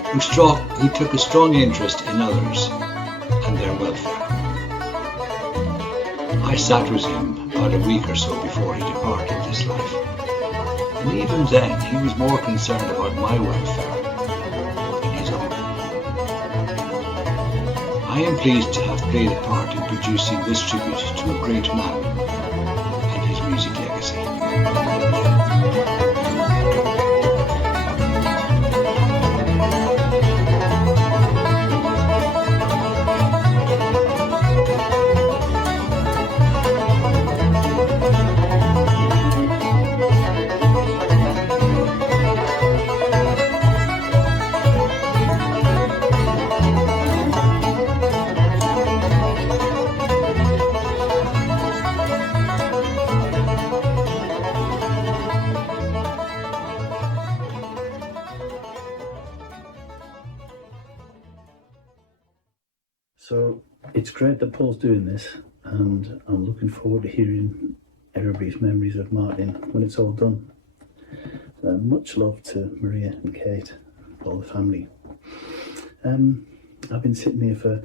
who took a strong interest in others and their welfare. I sat with him about a week or so before he departed this life. And even then, he was more concerned about my welfare than his own. I am pleased to have played a part in producing this tribute to a great man and his music legacy. So it's great that Paul's doing this, and I'm looking forward to hearing everybody's memories of Martin when it's all done. Much love to Maria and Kate, all the family. I've been sitting here for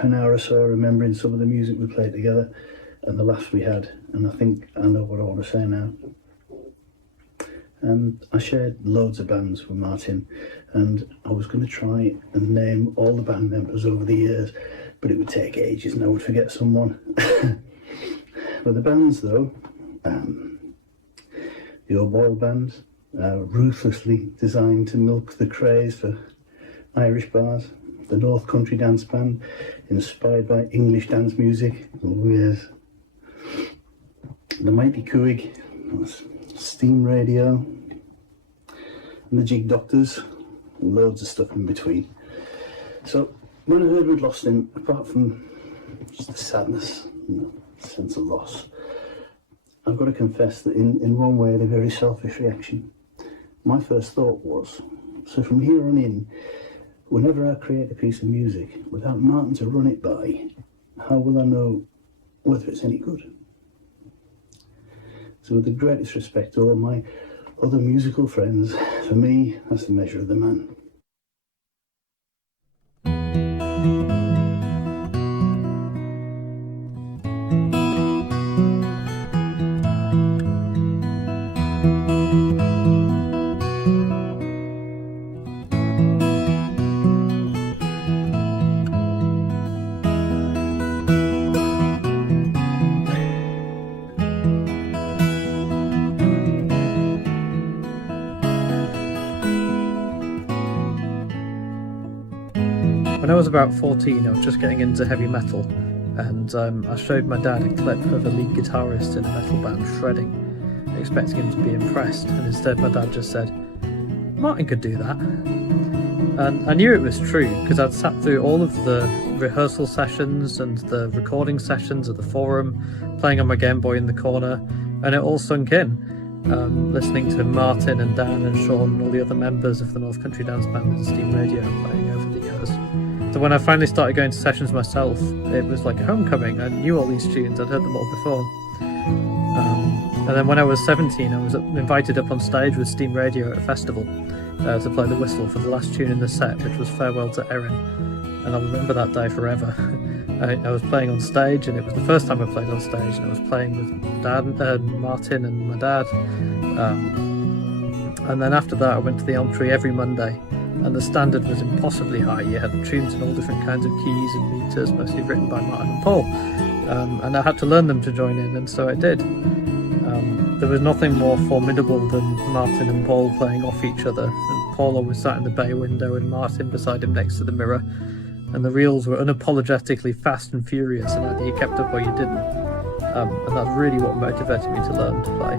an hour or so remembering some of the music we played together and the laughs we had, and I think I know what I want to say now. I shared loads of bands with Martin, and I was going to try and name all the band members over the years, but it would take ages and I would forget someone. But the bands though, the O'Boyle Band, ruthlessly designed to milk the craze for Irish bars. The North Country Dance Band, inspired by English dance music. Oh yes. The Mighty Cuig, Steam Radio, and the Jig Doctors, and loads of stuff in between. So when I heard we'd lost him, apart from just the sadness and the sense of loss, I've got to confess that in one way I had a very selfish reaction. My first thought was, so from here on in, whenever I create a piece of music, without Martin to run it by, how will I know whether it's any good? So with the greatest respect to all my other musical friends, for me, that's the measure of the man. When I was about 14, I was just getting into heavy metal, and I showed my dad a clip of a lead guitarist in a metal band shredding, expecting him to be impressed, and instead my dad just said, "Martin could do that." And I knew it was true, because I'd sat through all of the rehearsal sessions and the recording sessions at the forum, playing on my Game Boy in the corner, and it all sunk in. Listening to Martin and Dan and Sean and all the other members of the North Country Dance Band and Steam Radio playing over the years. So when I finally started going to sessions myself, it was like a homecoming. I knew all these tunes, I'd heard them all before. And then when I was 17, I was invited up on stage with Steam Radio at a festival to play the whistle for the last tune in the set, which was Farewell to Erin. And I'll remember that day forever. I was playing on stage, and it was the first time I played on stage, and I was playing with Dad, Martin and my dad. And then after that I went to the Elm Tree every Monday, and the standard was impossibly high. You had tunes in all different kinds of keys and meters, mostly written by Martin and Paul. And I had to learn them to join in, and so I did. There was nothing more formidable than Martin and Paul playing off each other, and Paul always sat in the bay window and Martin beside him next to the mirror, and the reels were unapologetically fast and furious, and either you kept up or you didn't. And that's really what motivated me to learn to play.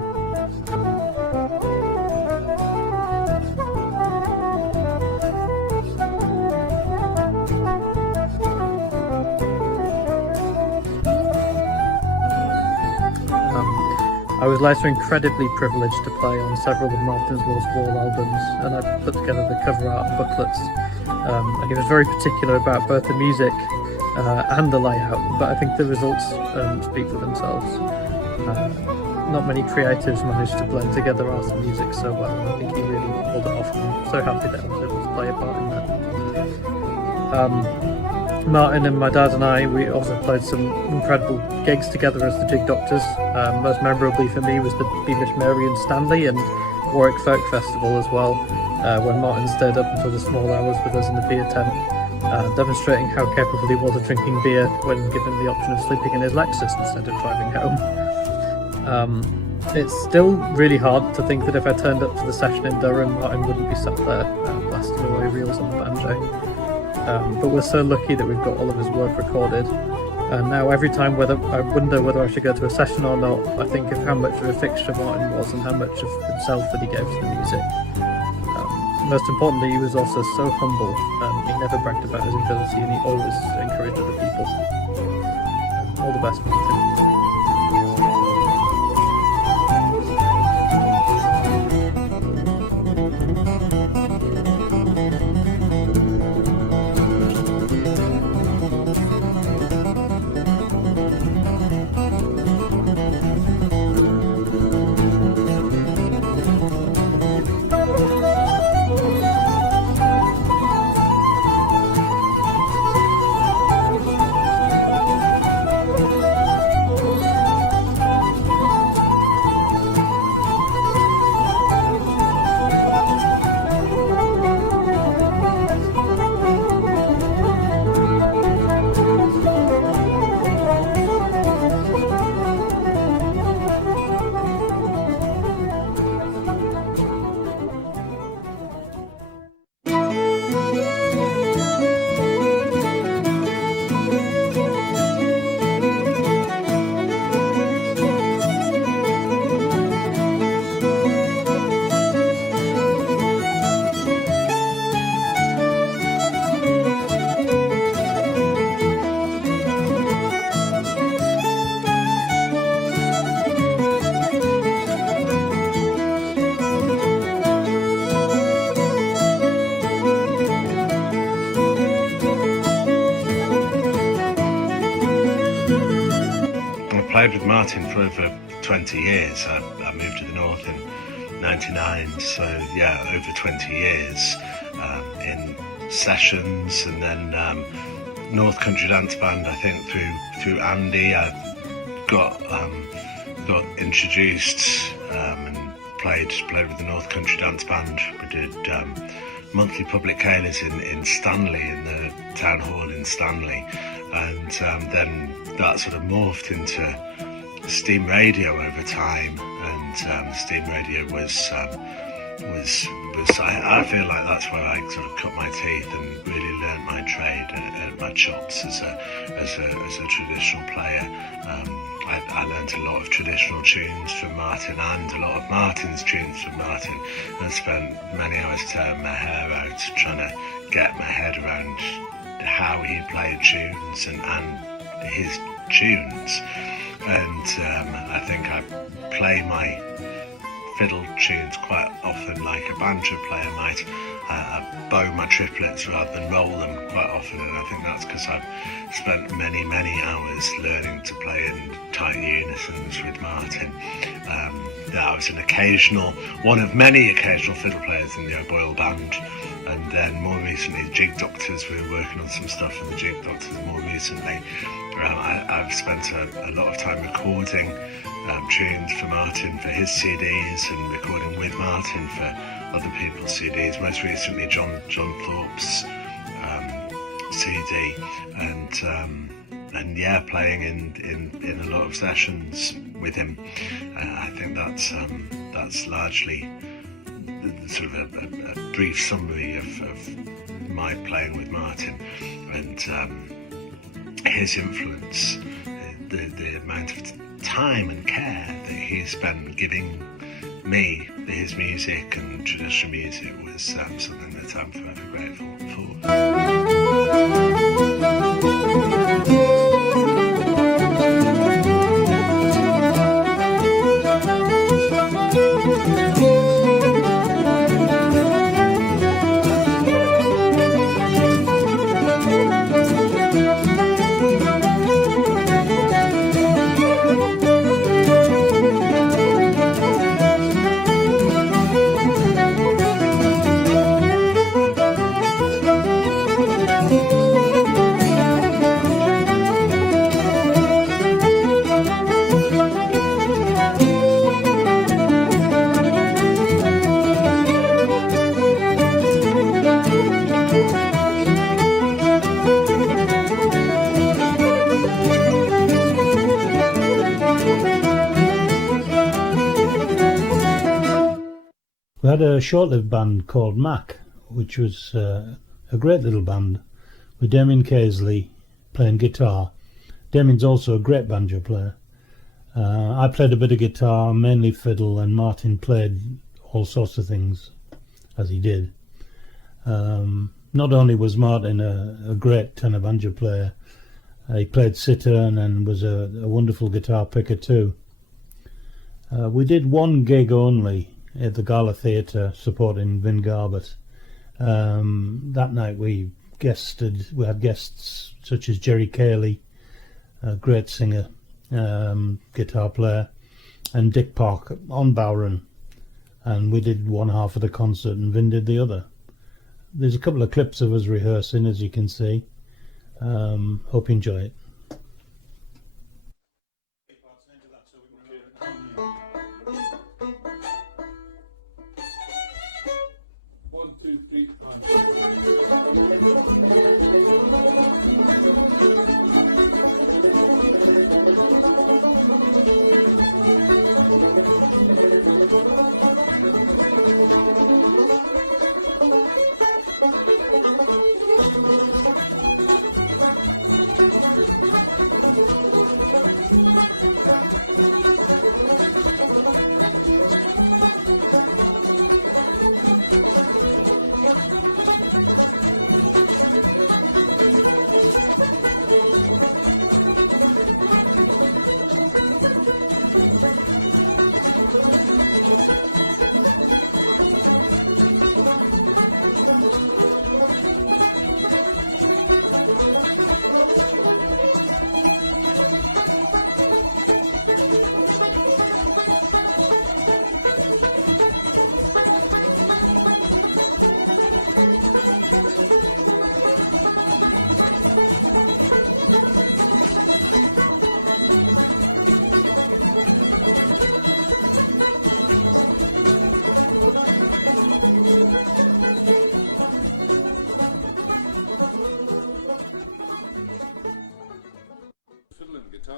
I was later incredibly privileged to play on several of Martin's Lost Wall albums, and I put together the cover art and booklets. And he was very particular about both the music and the layout, but I think the results speak for themselves. Not many creatives managed to blend together art and music so well, and I think he really pulled it off, and I'm so happy that I was able to play a part in that. Martin and my dad and I, we also played some incredible gigs together as the Jig Doctors. Most memorably for me was the Beamish Mary and Stanley and Warwick Folk Festival as well, when Martin stayed up until the small hours with us in the beer tent, demonstrating how capable he was of drinking beer when given the option of sleeping in his Lexus instead of driving home. It's still really hard to think that if I turned up to the session in Durham, Martin wouldn't be sat there blasting away reels on the banjo. But we're so lucky that we've got all of his work recorded, and now every time I wonder whether I should go to a session or not, I think of how much of a fixture Martin was and how much of himself that he gave to the music. Most importantly, he was also so humble. He never bragged about his ability, and he always encouraged other people. All the best, Martin. played with Martin for over 20 years. I moved to the north in 99, so yeah, over 20 years in sessions, and then North Country Dance Band. I think through Andy, I got introduced and played with the North Country Dance Band. We did monthly public Caileys in Stanley, in the town hall in Stanley, and then that sort of morphed into Steam Radio over time, and Steam Radio was I feel like that's where I sort of cut my teeth and really learnt my trade and my chops as a traditional player. I learnt a lot of traditional tunes from Martin and a lot of Martin's tunes from Martin, and I spent many hours tearing my hair out trying to get my head around how he played tunes and his tunes. And I think I play my fiddle tunes quite often like a banjo player might. I bow my triplets rather than roll them quite often, and I think that's because I've spent many hours learning to play in tight unisons with Martin. I was one of many occasional fiddle players in the O'Boyle band, and then more recently Jig Doctors. We were working on some stuff in the Jig Doctors more recently. I've spent a lot of time recording tunes for Martin for his CDs and recording with Martin for other people's CDs. Most recently John Thorpe's CD, and yeah, playing in a lot of sessions with him. I think that's largely sort of a brief summary of my playing with Martin, and his influence, the amount of time and care that he spent giving me his music and traditional music was something that I'm forever grateful for. We had a short-lived band called Mac, which was a great little band with Damien Casely playing guitar. Damien's also a great banjo player. I played a bit of guitar, mainly fiddle, and Martin played all sorts of things, as he did. Not only was Martin a great tenor banjo player, he played sitar and was a wonderful guitar picker too. We did one gig only at the Gala Theatre supporting Vin Garbett. That night we had guests such as Jerry Cayley, a great singer, guitar player, and Dick Park on Bowron, and we did one half of the concert and Vin did the other. There's a couple of clips of us rehearsing, as you can see. Hope you enjoy it.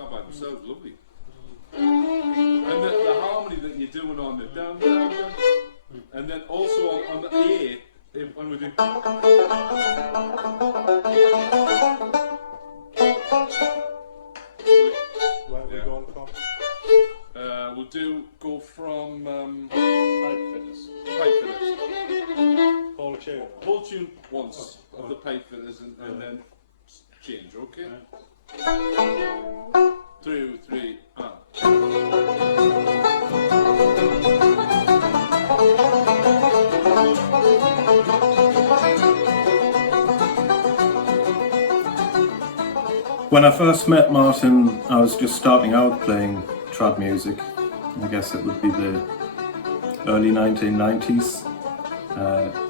guitar by themselves, lovely. And the harmony that you're doing on the down, down, down, and then also on the A, when we do. Where are we going from? We'll go from Pipe fitters. pipe fitters. Whole tune. Whole tune once of the pipe fitters and then change, okay? 2, 3, When I first met Martin, I was just starting out playing trad music. I guess it would be the early 1990s.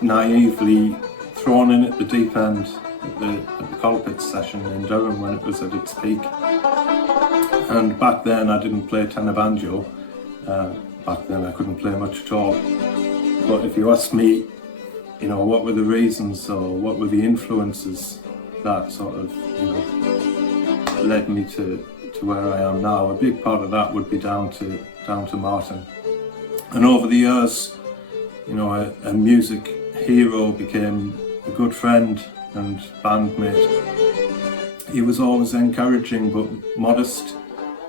Naively thrown in at the deep end at the Colpitts session in Durham when it was at its peak. And back then I didn't play tenor banjo. Back then I couldn't play much at all. But if you ask me, you know, what were the reasons or what were the influences that sort of, you know, led me to where I am now, a big part of that would be down to Martin. And over the years, you know, a music hero became a good friend and bandmate. He was always encouraging but modest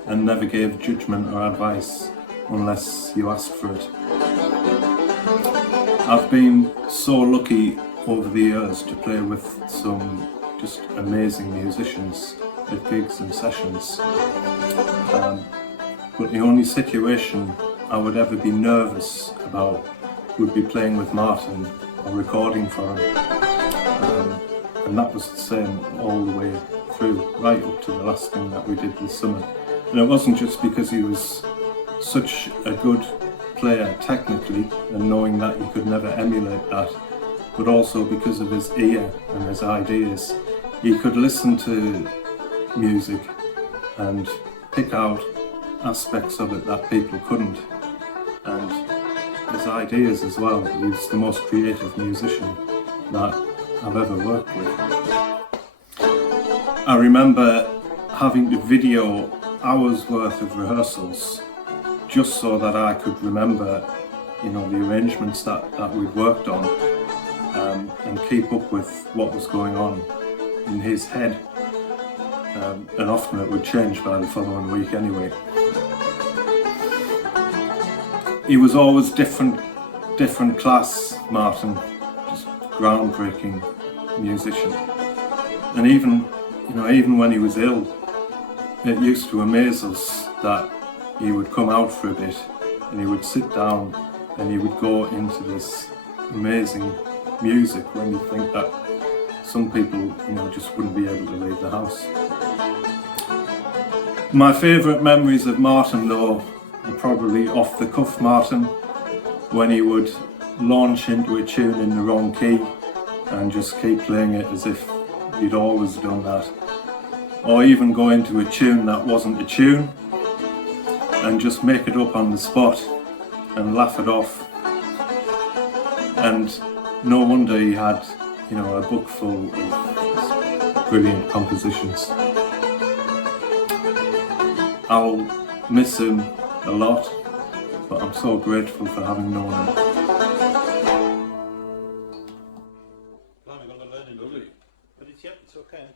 and never gave judgment or advice unless you asked for it. I've been so lucky over the years to play with some just amazing musicians at gigs and sessions. But the only situation I would ever be nervous about would be playing with Martin or recording for him. And that was the same all the way through, right up to the last thing that we did this summer. And it wasn't just because he was such a good player technically and knowing that you could never emulate that, but also because of his ear and his ideas. He could listen to music and pick out aspects of it that people couldn't, and his ideas as well. He's the most creative musician that I've ever worked with. I remember having to video hours worth of rehearsals just so that I could remember, you know, the arrangements that we'd worked on, and keep up with what was going on in his head. And often it would change by the following week anyway. He was always different class, Martin, just groundbreaking musician. And even when he was ill, it used to amaze us that he would come out for a bit and he would sit down and he would go into this amazing music when you think that some people, you know, just wouldn't be able to leave the house. My favourite memories of Martin, though, are probably off the cuff Martin, when he would launch into a tune in the wrong key and just keep playing it as if he'd always done that. Or even go into a tune that wasn't a tune and just make it up on the spot and laugh it off. And no wonder he had, you know, a book full of brilliant compositions. I'll miss him a lot, but I'm so grateful for having known him. Lovely. But it's okay.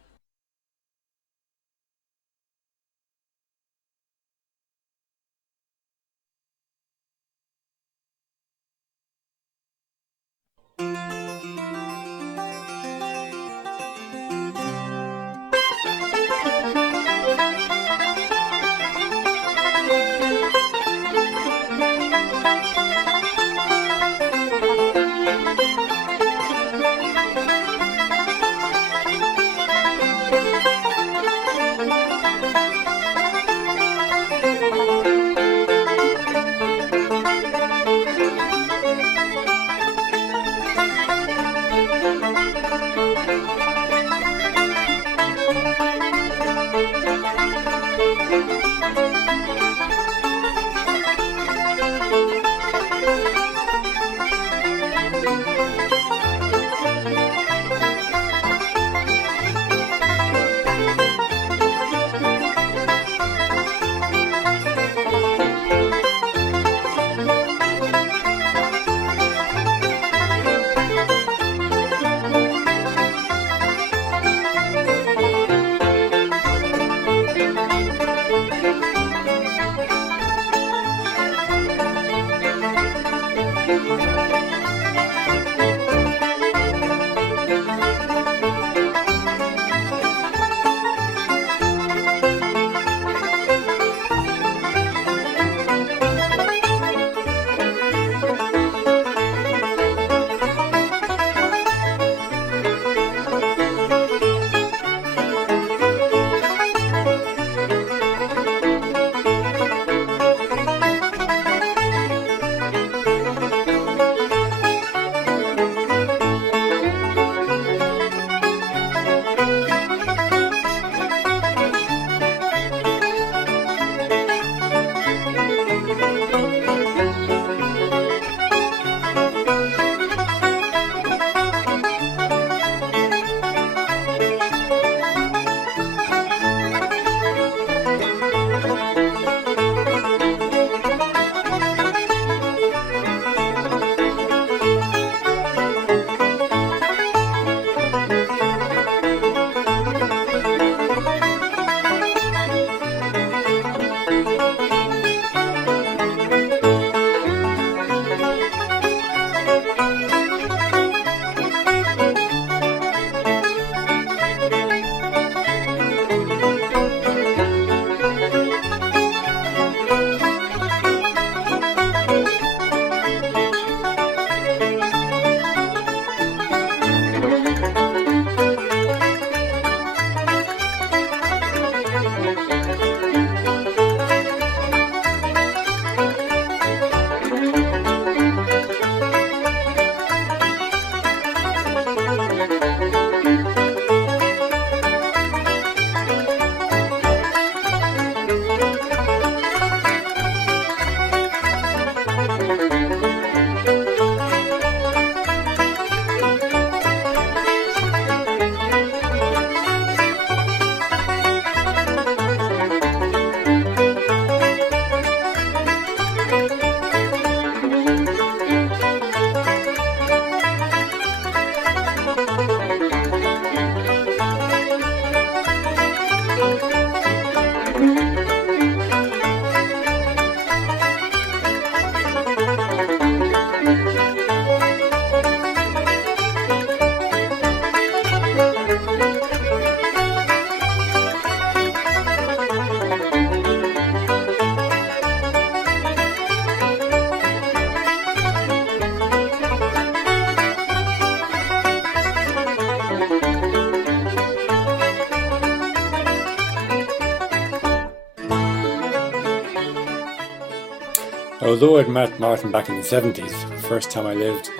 Although I'd met Martin back in the 70s, the first time I lived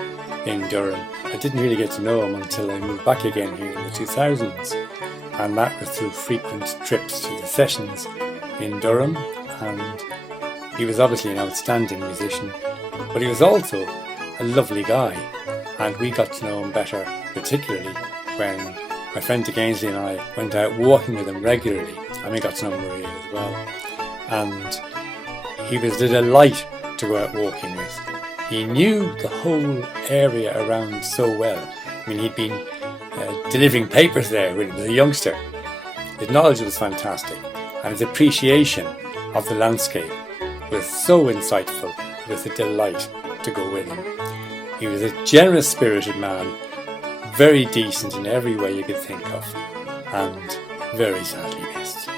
in Durham, I didn't really get to know him until I moved back again here in the 2000s. And that was through frequent trips to the sessions in Durham. And he was obviously an outstanding musician, but he was also a lovely guy. And we got to know him better, particularly when my friend Dick Ainsley and I went out walking with him regularly. And we got to know Maria as well. And he was a delight to go out walking with. He knew the whole area around so well. I mean, he'd been delivering papers there when he was a youngster. His knowledge was fantastic, and his appreciation of the landscape was so insightful. It was a delight to go with him. He was a generous-spirited man, very decent in every way you could think of, and very sadly missed.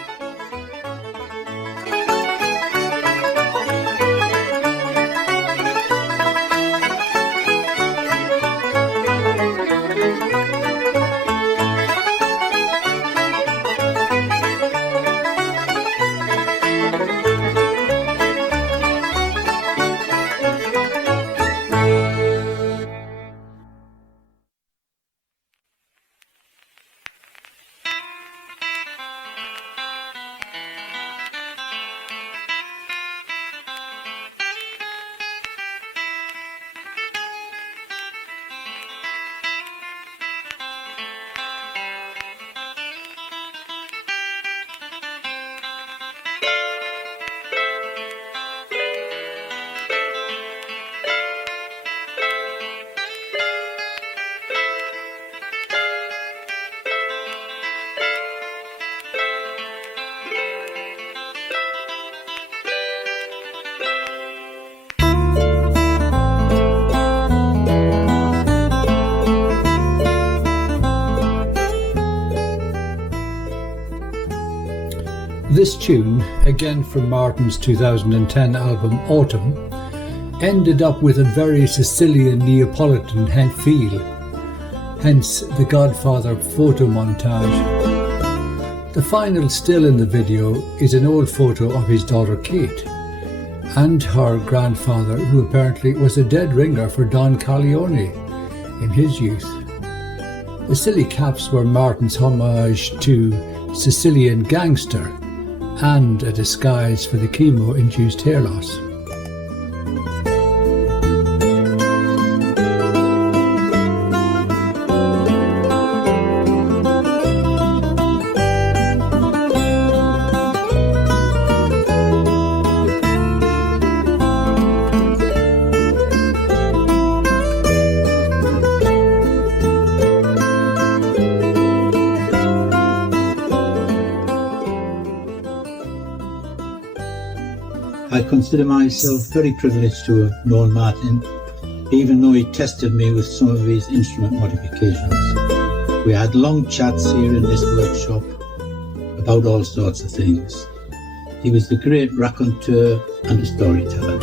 This tune, again from Martin's 2010 album Autumn, ended up with a very Sicilian Neapolitan feel, hence the Godfather photo montage. The final still in the video is an old photo of his daughter Kate and her grandfather, who apparently was a dead ringer for Don Corleone in his youth. The silly caps were Martin's homage to Sicilian gangster and a disguise for the chemo-induced hair loss. I consider myself very privileged to have known Martin, even though he tested me with some of his instrument modifications. We had long chats here in this workshop about all sorts of things. He was the great raconteur and a storyteller.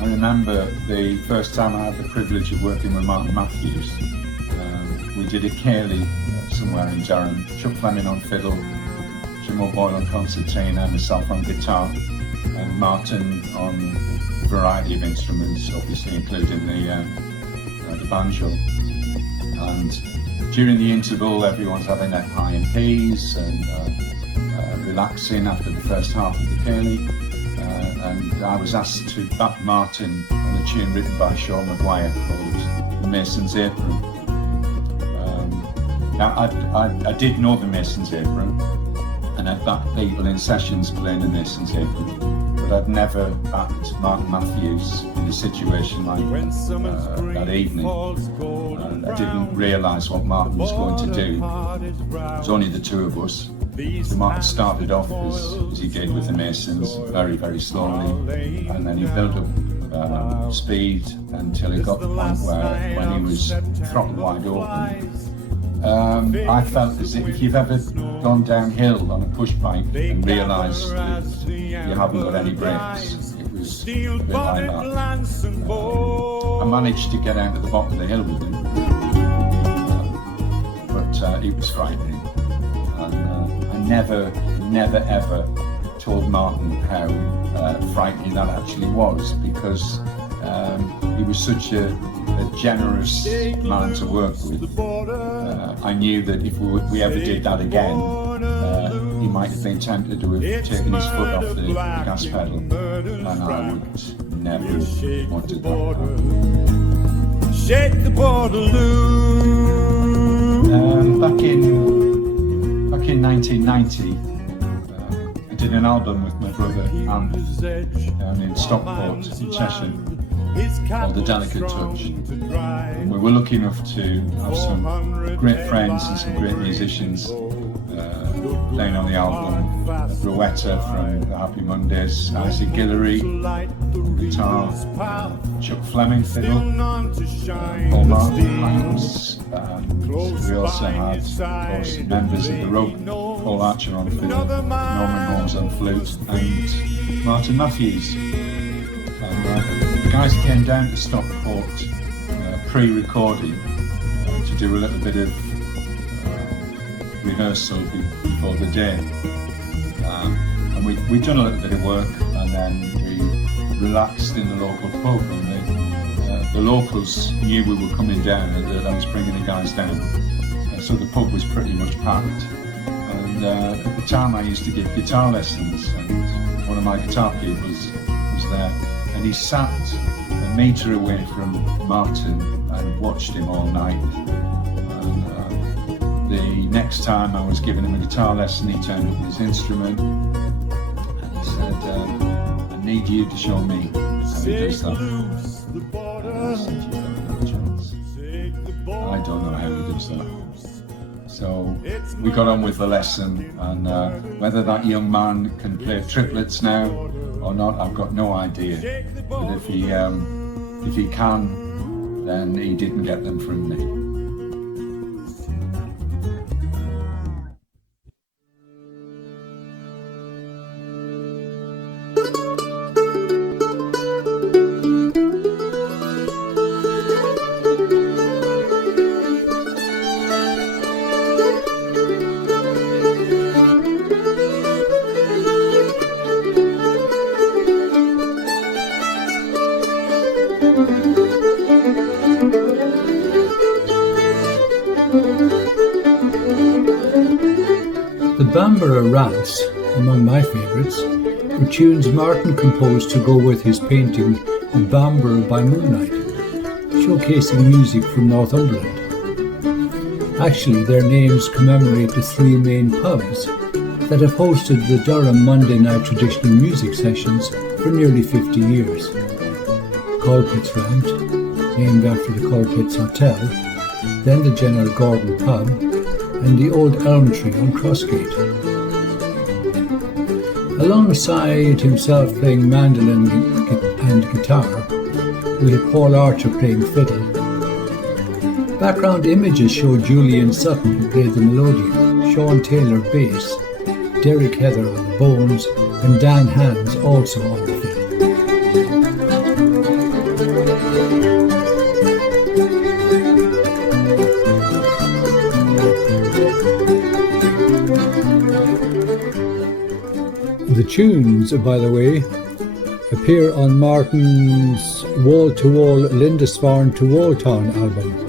I remember the first time I had the privilege of working with Martin Matthews. We did a Cayley somewhere in Durham, Chuck Fleming on fiddle, Jim O'Boyle on concertina and myself on guitar, and Martin on a variety of instruments, obviously including the banjo. And during the interval, everyone's having their pie and peas and relaxing after the first half of the Cayley. And I was asked to back Martin on a tune written by Sean Maguire called The Mason's Apron. Now, I did know The Mason's Apron, and I'd backed people in sessions playing The Mason's Apron, but I'd never backed Martin Matthews in a situation like that evening. I didn't realise what Martin was going to do. It was only the two of us. So Martin started off as he did with the Masons, very, very slowly, and then he built up speed until he got to the point where when he was throttle wide open, I felt as if you've ever gone downhill on a push bike and realised that you haven't got any brakes. It was a bit like that. I managed to get out to the bottom of the hill with him, but it was frightening. And I never ever told Martin how frightening that actually was, because he was such a generous man to work with. I knew that if we ever did that again, he might have been tempted to have taken his foot off the gas pedal, and I would never have wanted that. Shake the border back in 1990, I did an album with my brother Andy down in Stockport in Cheshire called The Delicate Touch. And we were lucky enough to have some great friends and some great musicians playing on the album. Rowetta from the Happy Mondays, Isaac Guillory guitar, Chuck Fleming fiddle, Paul Martin drums. We also had, of course, members of the Rug, Paul Archer on fiddle, Norman Holmes on flute, and Martin Matthews. And the guys came down to Stockport pre-recording to do a little bit of rehearsal before the day. And we'd done a little bit of work, and then we relaxed in the local pub, and the locals knew we were coming down and that I was bringing the guys down. So the pub was pretty much packed. And at the time I used to give guitar lessons, and one of my guitar pupils was there, and he sat a metre away from Martin and watched him all night. And the next time I was giving him a guitar lesson, he turned up his instrument and he said, I need you to show me how he does that. And I said, you don't have a chance. I don't know how he does that. So we got on with the lesson, and whether that young man can play triplets now or not, I've got no idea. But if he can, then he didn't get them from me. The Bamborough Rants, among my favourites, were tunes Martin composed to go with his painting of Bamborough by Moonlight, showcasing music from Northumberland. Actually, their names commemorate the three main pubs that have hosted the Durham Monday night traditional music sessions for nearly 50 years. Colpitts Rant, named after the Colpitts Hotel, then the General Gordon Pub, and the Old Elm Tree on Crossgate. Alongside himself playing mandolin and guitar, we had Paul Archer playing fiddle. Background images show Julian Sutton, who played the melodeon, Sean Taylor bass, Derek Heather on the bones, and Dan Hands also on the fiddle. The tunes, by the way, appear on Martin's Wall to Wall Lindisfarne to Walltown album.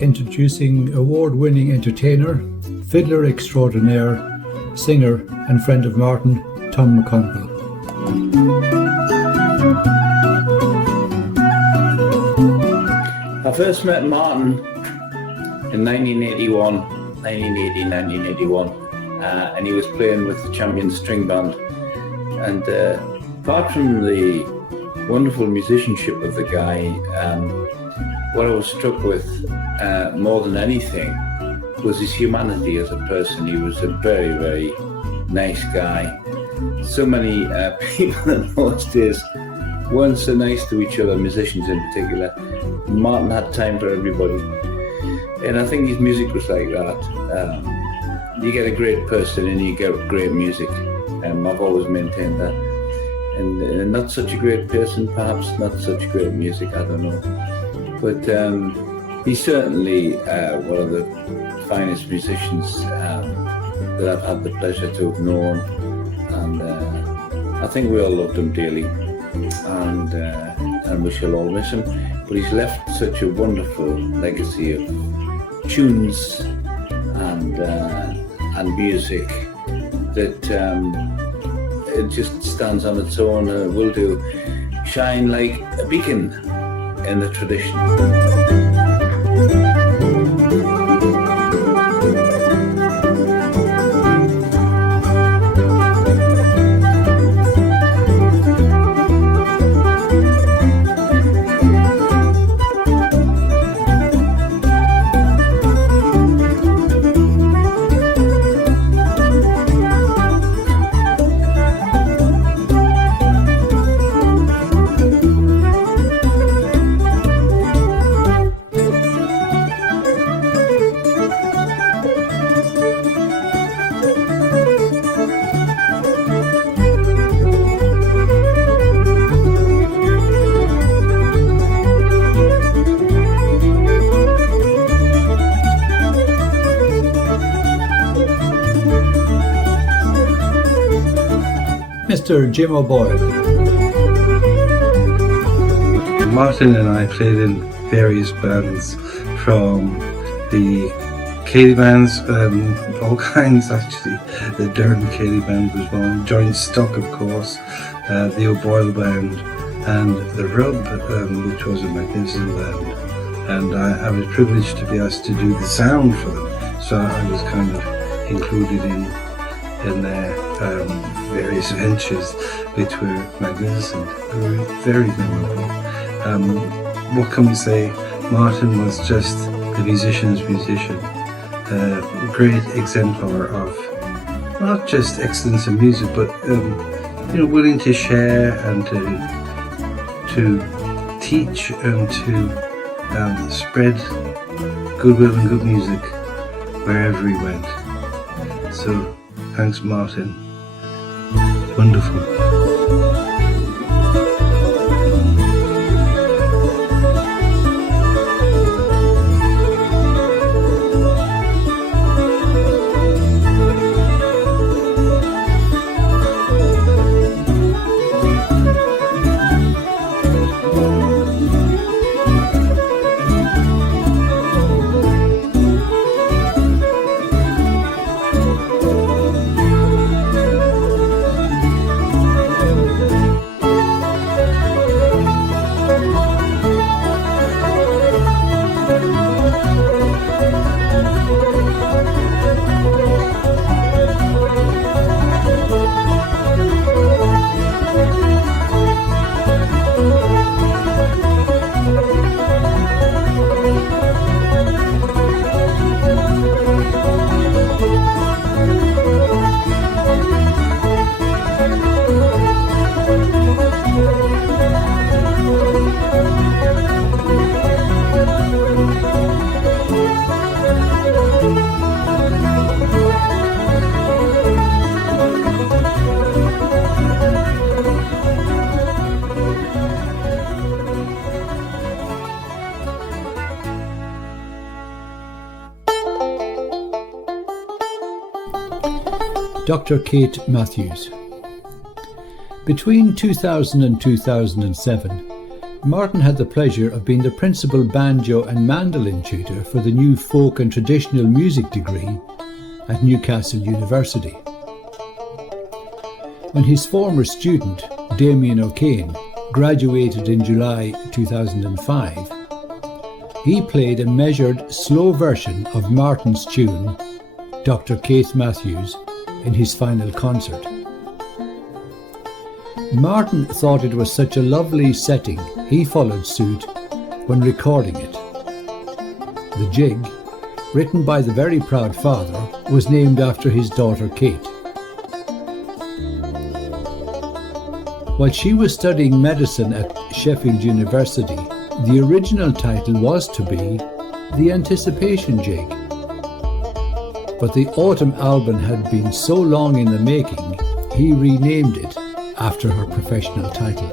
Introducing award-winning entertainer, fiddler extraordinaire, singer and friend of Martin, Tom McConville. I first met Martin in 1981, and he was playing with the Champion String Band. And apart from the wonderful musicianship of the guy, what I was struck with more than anything was his humanity as a person. He was a very, very nice guy. So many people in those days weren't so nice to each other, musicians in particular. Martin had time for everybody. And I think his music was like that. You get a great person and you get great music. I've always maintained that. And not such a great person, perhaps not such great music, I don't know. But he's certainly one of the finest musicians that I've had the pleasure to have known. And I think we all loved him dearly. And we shall all miss him. But he's left such a wonderful legacy of tunes and music that it just stands on its own and it will do shine like a beacon in the tradition. Mr. Jim O'Boyle. Martin and I played in various bands from the Cayley bands, all kinds actually. The Durham Cayley band was one. Joint Stock, of course, the O'Boyle band, and the Rub, which was a magnificent band. And I was privileged to be asked to do the sound for them, so I was kind of included in their various ventures, which were magnificent, were very memorable. What can we say? Martin was just a musician's musician. A great exemplar of not just excellence in music, but willing to share and to teach and to spread goodwill and good music wherever he went. So thanks, Martin. Wonderful. Dr. Kate Matthews. Between 2000 and 2007, Martin had the pleasure of being the principal banjo and mandolin tutor for the new folk and traditional music degree at Newcastle University. When his former student, Damien O'Kane, graduated in July 2005, he played a measured, slow version of Martin's tune, Dr. Kate Matthews, in his final concert. Martin thought it was such a lovely setting, he followed suit when recording it. The jig, written by the very proud father, was named after his daughter Kate. While she was studying medicine at Sheffield University, the original title was to be The Anticipation Jig. But the autumn album had been so long in the making, he renamed it after her professional title.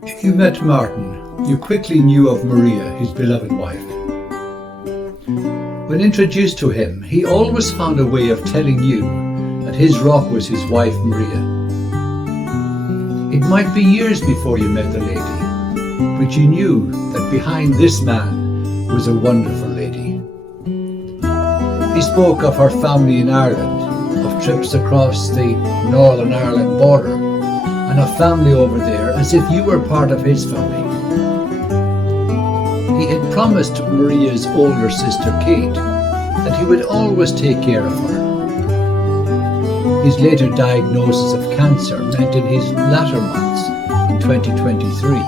If you met Martin, you quickly knew of Maria, his beloved wife. When introduced to him, he always found a way of telling you that his rock was his wife Maria. It might be years before you met the lady, but you knew that behind this man was a wonderful lady. He spoke of her family in Ireland, of trips across the Northern Ireland border, and of family over there, as if you were part of his family. He had promised Maria's older sister Kate that he would always take care of her. His later diagnosis of cancer meant in his latter months, in 2023,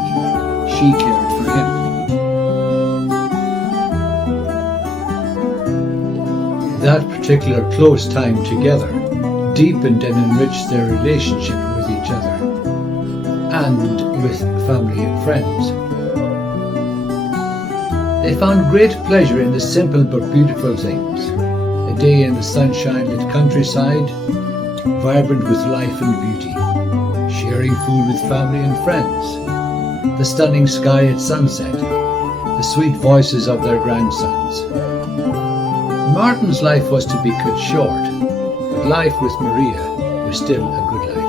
she cared for him. That particular close time together deepened and enriched their relationship with each other. and with family and friends. They found great pleasure in the simple but beautiful things. A day in the sunshine-lit countryside, vibrant with life and beauty, sharing food with family and friends, the stunning sky at sunset, the sweet voices of their grandsons. Martin's life was to be cut short, but life with Maria was still a good life.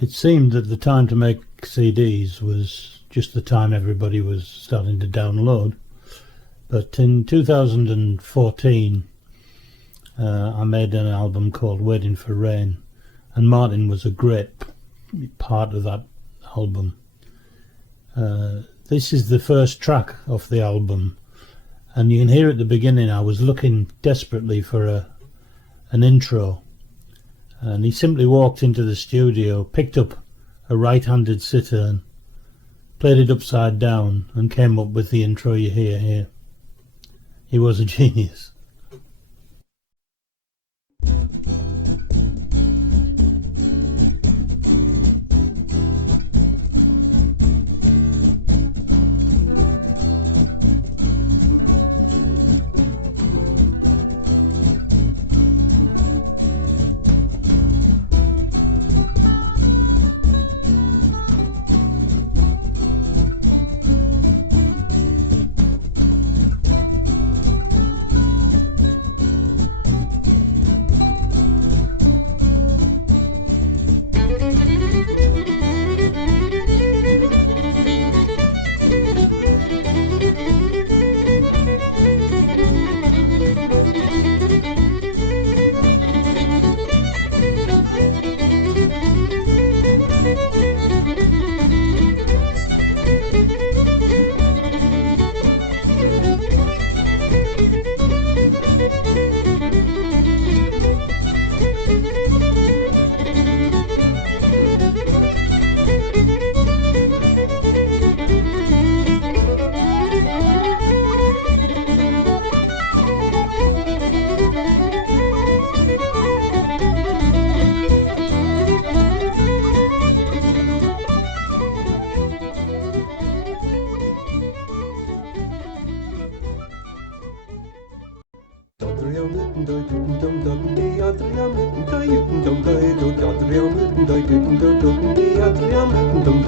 It seemed that the time to make CDs was just the time everybody was starting to download. But in 2014, I made an album called Waiting for Rain, and Martin was a great part of that album. This is the first track off the album, and you can hear at the beginning I was looking desperately for an intro. And he simply walked into the studio, picked up a right-handed sitar, played it upside down, and came up with the intro you hear here. He was a genius. Dum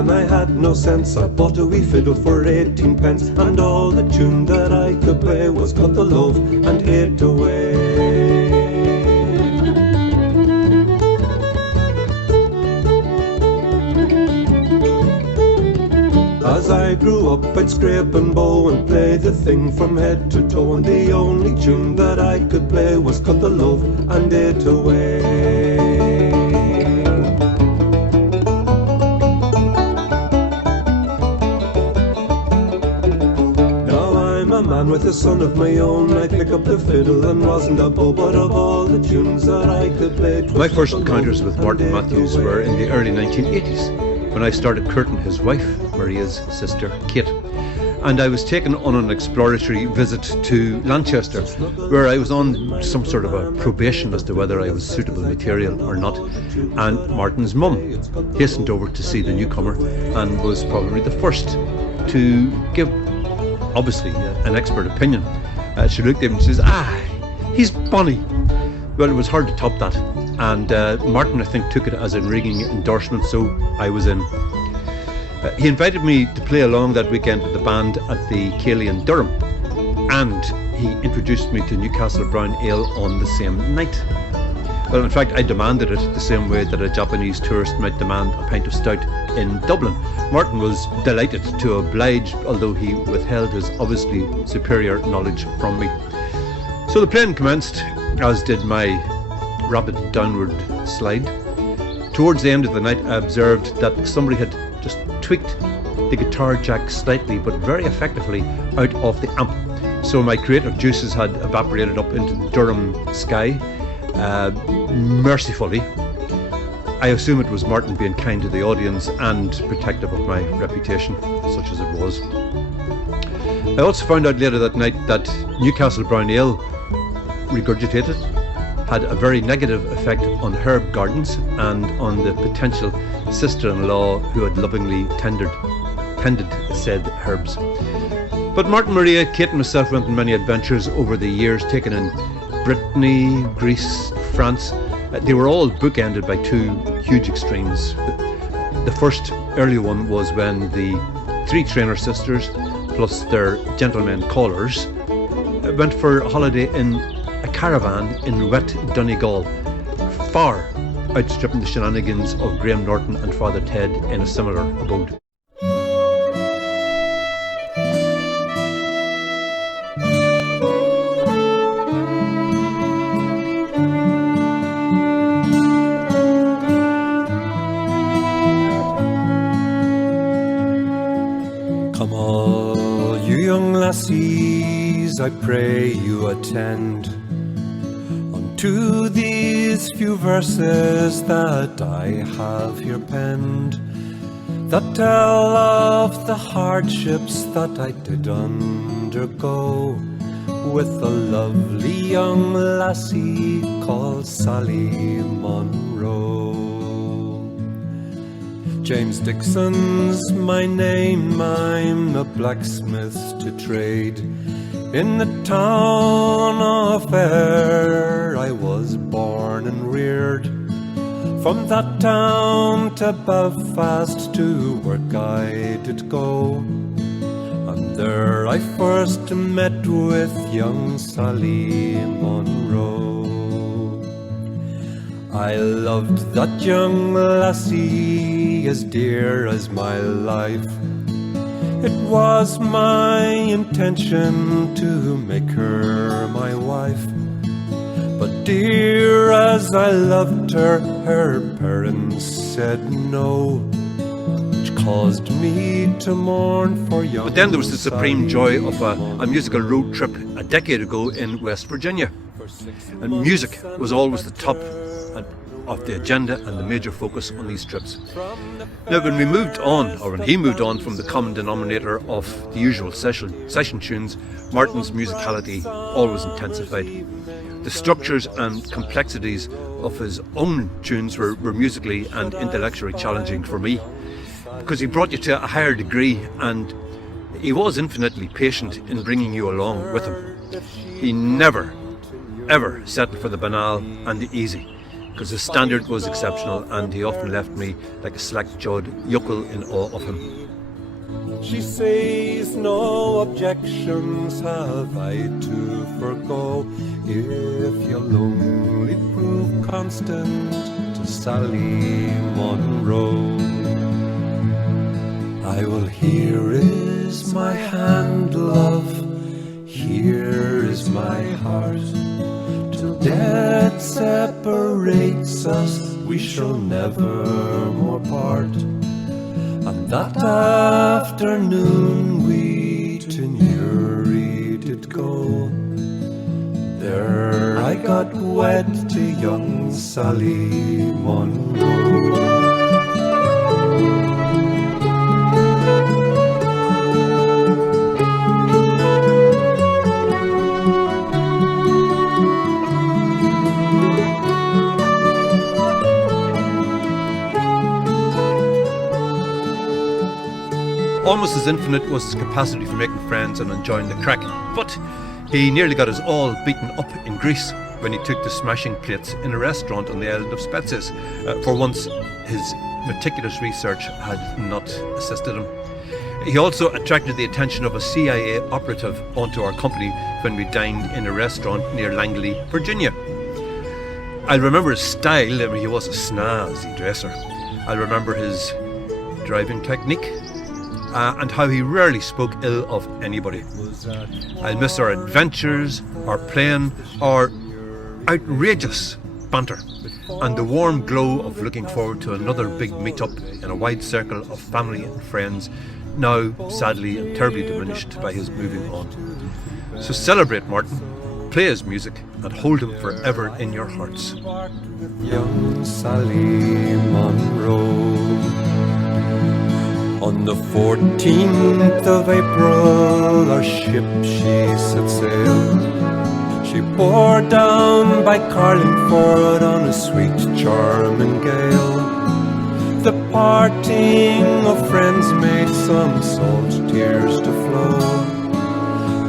And I had no sense, I bought a wee fiddle for 18 pence, and all the tune that I could play was Cut the Love and It Away. As I grew up, I'd scrape and bow and play the thing from head to toe, and the only tune that I could play was Cut the Love and It Away. With a son of my own, I pick up the fiddle and wasn't a bow, but of all the tunes that I could play. My first encounters with Martin Matthews were in the early 1980s, when I started courting his wife, Maria's sister, Kate. And I was taken on an exploratory visit to Lanchester, where I was on some sort of a probation as to whether I was suitable material or not. And Martin's mum hastened over to see the newcomer and was probably the first to give, obviously, an expert opinion. She looked at him and says, he's bonny. Well, it was hard to top that. And Martin, I think, took it as a ringing endorsement, so I was in. He invited me to play along that weekend with the band at the Cayley in Durham, and he introduced me to Newcastle Brown Ale on the same night. Well, in fact, I demanded it the same way that a Japanese tourist might demand a pint of stout in Dublin. Martin was delighted to oblige, although he withheld his obviously superior knowledge from me. So the playing commenced, as did my rapid downward slide. Towards the end of the night, I observed that somebody had just tweaked the guitar jack slightly, but very effectively, out of the amp. So my creative juices had evaporated up into the Durham sky. Mercifully, I assume it was Martin being kind to the audience and protective of my reputation, such as it was. I also found out later that night that Newcastle Brown Ale, regurgitated, had a very negative effect on herb gardens and on the potential sister-in-law who had lovingly tended said herbs. But Martin, Maria, Kate and myself went on many adventures over the years, taken in Brittany, Greece, France. They were all bookended by two huge extremes. The first early one was when the three Trainer sisters plus their gentlemen callers went for a holiday in a caravan in wet Donegal, far outstripping the shenanigans of Graham Norton and Father Ted in a similar abode. Come all you young lassies, I pray you attend unto these few verses that I have here penned, that tell of the hardships that I did undergo with a lovely young lassie called Sally Monroe. James Dixon's my name, I'm a blacksmith to trade. In the town of Ayr I was born and reared. From that town to Belfast to work I did go, and there I first met with young Sally Monroe. I loved that young lassie as dear as my life. It was my intention to make her my wife, but dear as I loved her, her parents said no, which caused me to mourn for young. But then there was the supreme joy of a musical road trip a decade ago in West Virginia. And music was always the top of the agenda and the major focus on these trips. Now, when we moved on, or when he moved on from the common denominator of the usual session tunes, Martin's musicality always intensified. The structures and complexities of his own tunes were musically and intellectually challenging for me, because he brought you to a higher degree, and he was infinitely patient in bringing you along with him. He never, ever settled for the banal and the easy, because his standard was exceptional, and he often left me like a slack-jawed yokel in awe of him. She says no objections have I to forgo, if you'll only prove constant to Sally Monroe. I will, here is my hand, love, here is my heart. Till death separates us, we shall never more part. And that afternoon we to Newry did go. There I got wed to young Sally Monroe. Almost as infinite was his capacity for making friends and enjoying the crack, but he nearly got us all beaten up in Greece when he took to smashing plates in a restaurant on the island of Spetses. For once, his meticulous research had not assisted him. He also attracted the attention of a CIA operative onto our company when we dined in a restaurant near Langley, Virginia. I remember his style. I mean, he was a snazzy dresser. I remember his driving technique, and how he rarely spoke ill of anybody. I'll miss our adventures, our playing, our outrageous banter, and the warm glow of looking forward to another big meet-up in a wide circle of family and friends, now sadly and terribly diminished by his moving on. So celebrate Martin, play his music, and hold him forever in your hearts. Young Sally Monroe. On the 14th of April, our ship she set sail. She bore down by Carlingford on a sweet, charming gale. The parting of friends made some salt tears to flow,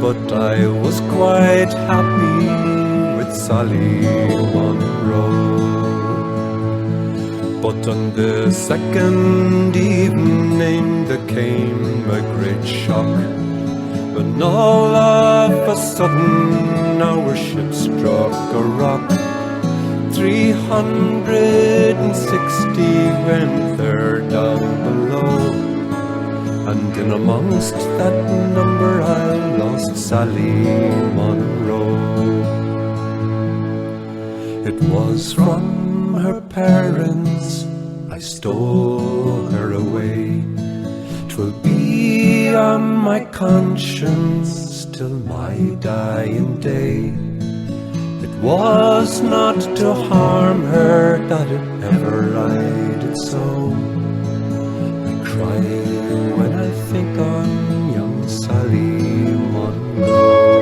but I was quite happy with Sally Monroe. But on the second evening there came a great shock, when all of a sudden our ship struck a rock. 360 went there down below, and in amongst that number I lost Sally Monroe. It was from her parents I stole her away. 'Twill be on my conscience till my dying day. It was not to harm her that it ever I did so. I cry when I think on young Sally Monroe.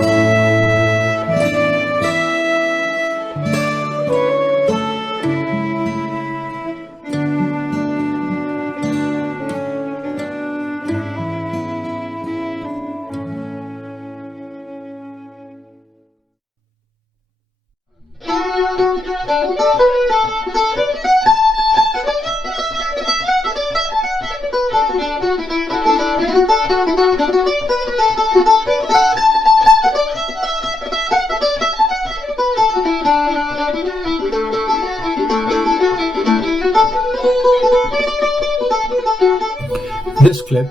This clip,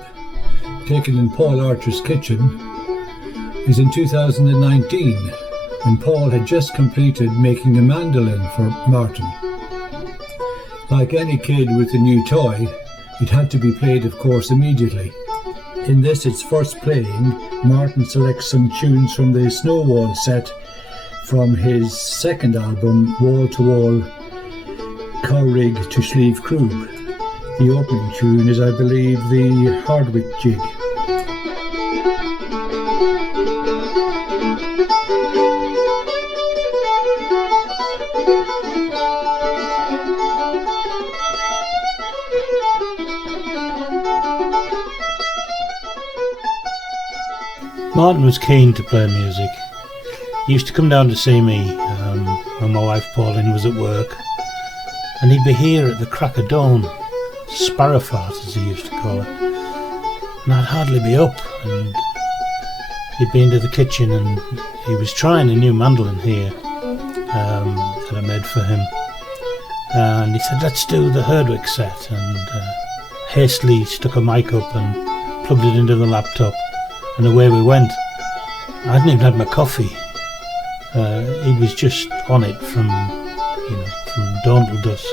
taken in Paul Archer's kitchen, is in 2019, when Paul had just completed making a mandolin for Martin. Like any kid with a new toy, it had to be played, of course, immediately. In this, its first playing, Martin selects some tunes from the Snowwall set from his second album, Wall to Wall, Cowrig to Sleeve Krug. The opening tune is, I believe, the Hardwick Jig. Martin was keen to play music. He used to come down to see me when my wife Pauline was at work, and he'd be here at the crack of dawn, sparrowfart as he used to call it, and I'd hardly be up, and he'd be into the kitchen and he was trying a new mandolin here that I made for him, and he said, let's do the Herdwick set, and hastily stuck a mic up and plugged it into the laptop, and away we went. I hadn't even had my coffee. He was just on it from dawn till dusk.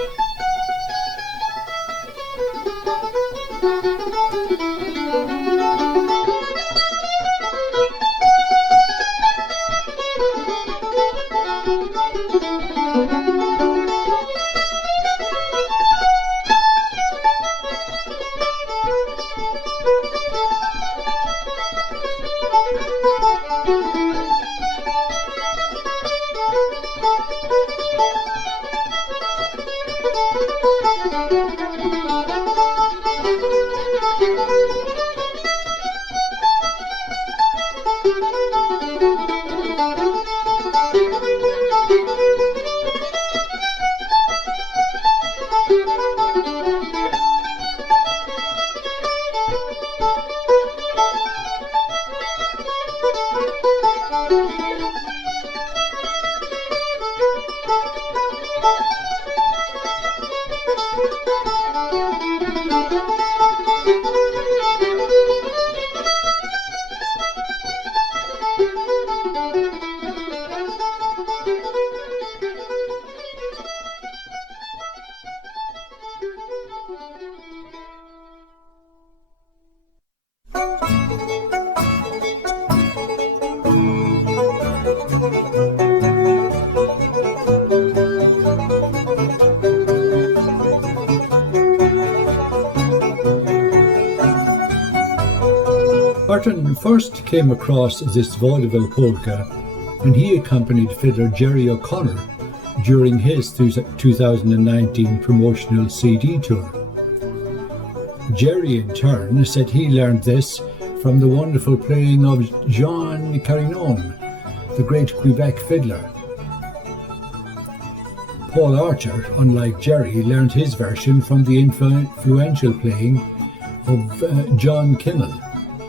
Martin first came across this vaudeville polka when he accompanied fiddler Jerry O'Connor during his 2019 promotional CD tour. Jerry in turn said he learned this from the wonderful playing of Jean Carignan, the great Quebec fiddler. Paul Archer, unlike Jerry, learned his version from the influential playing of John Kimmel,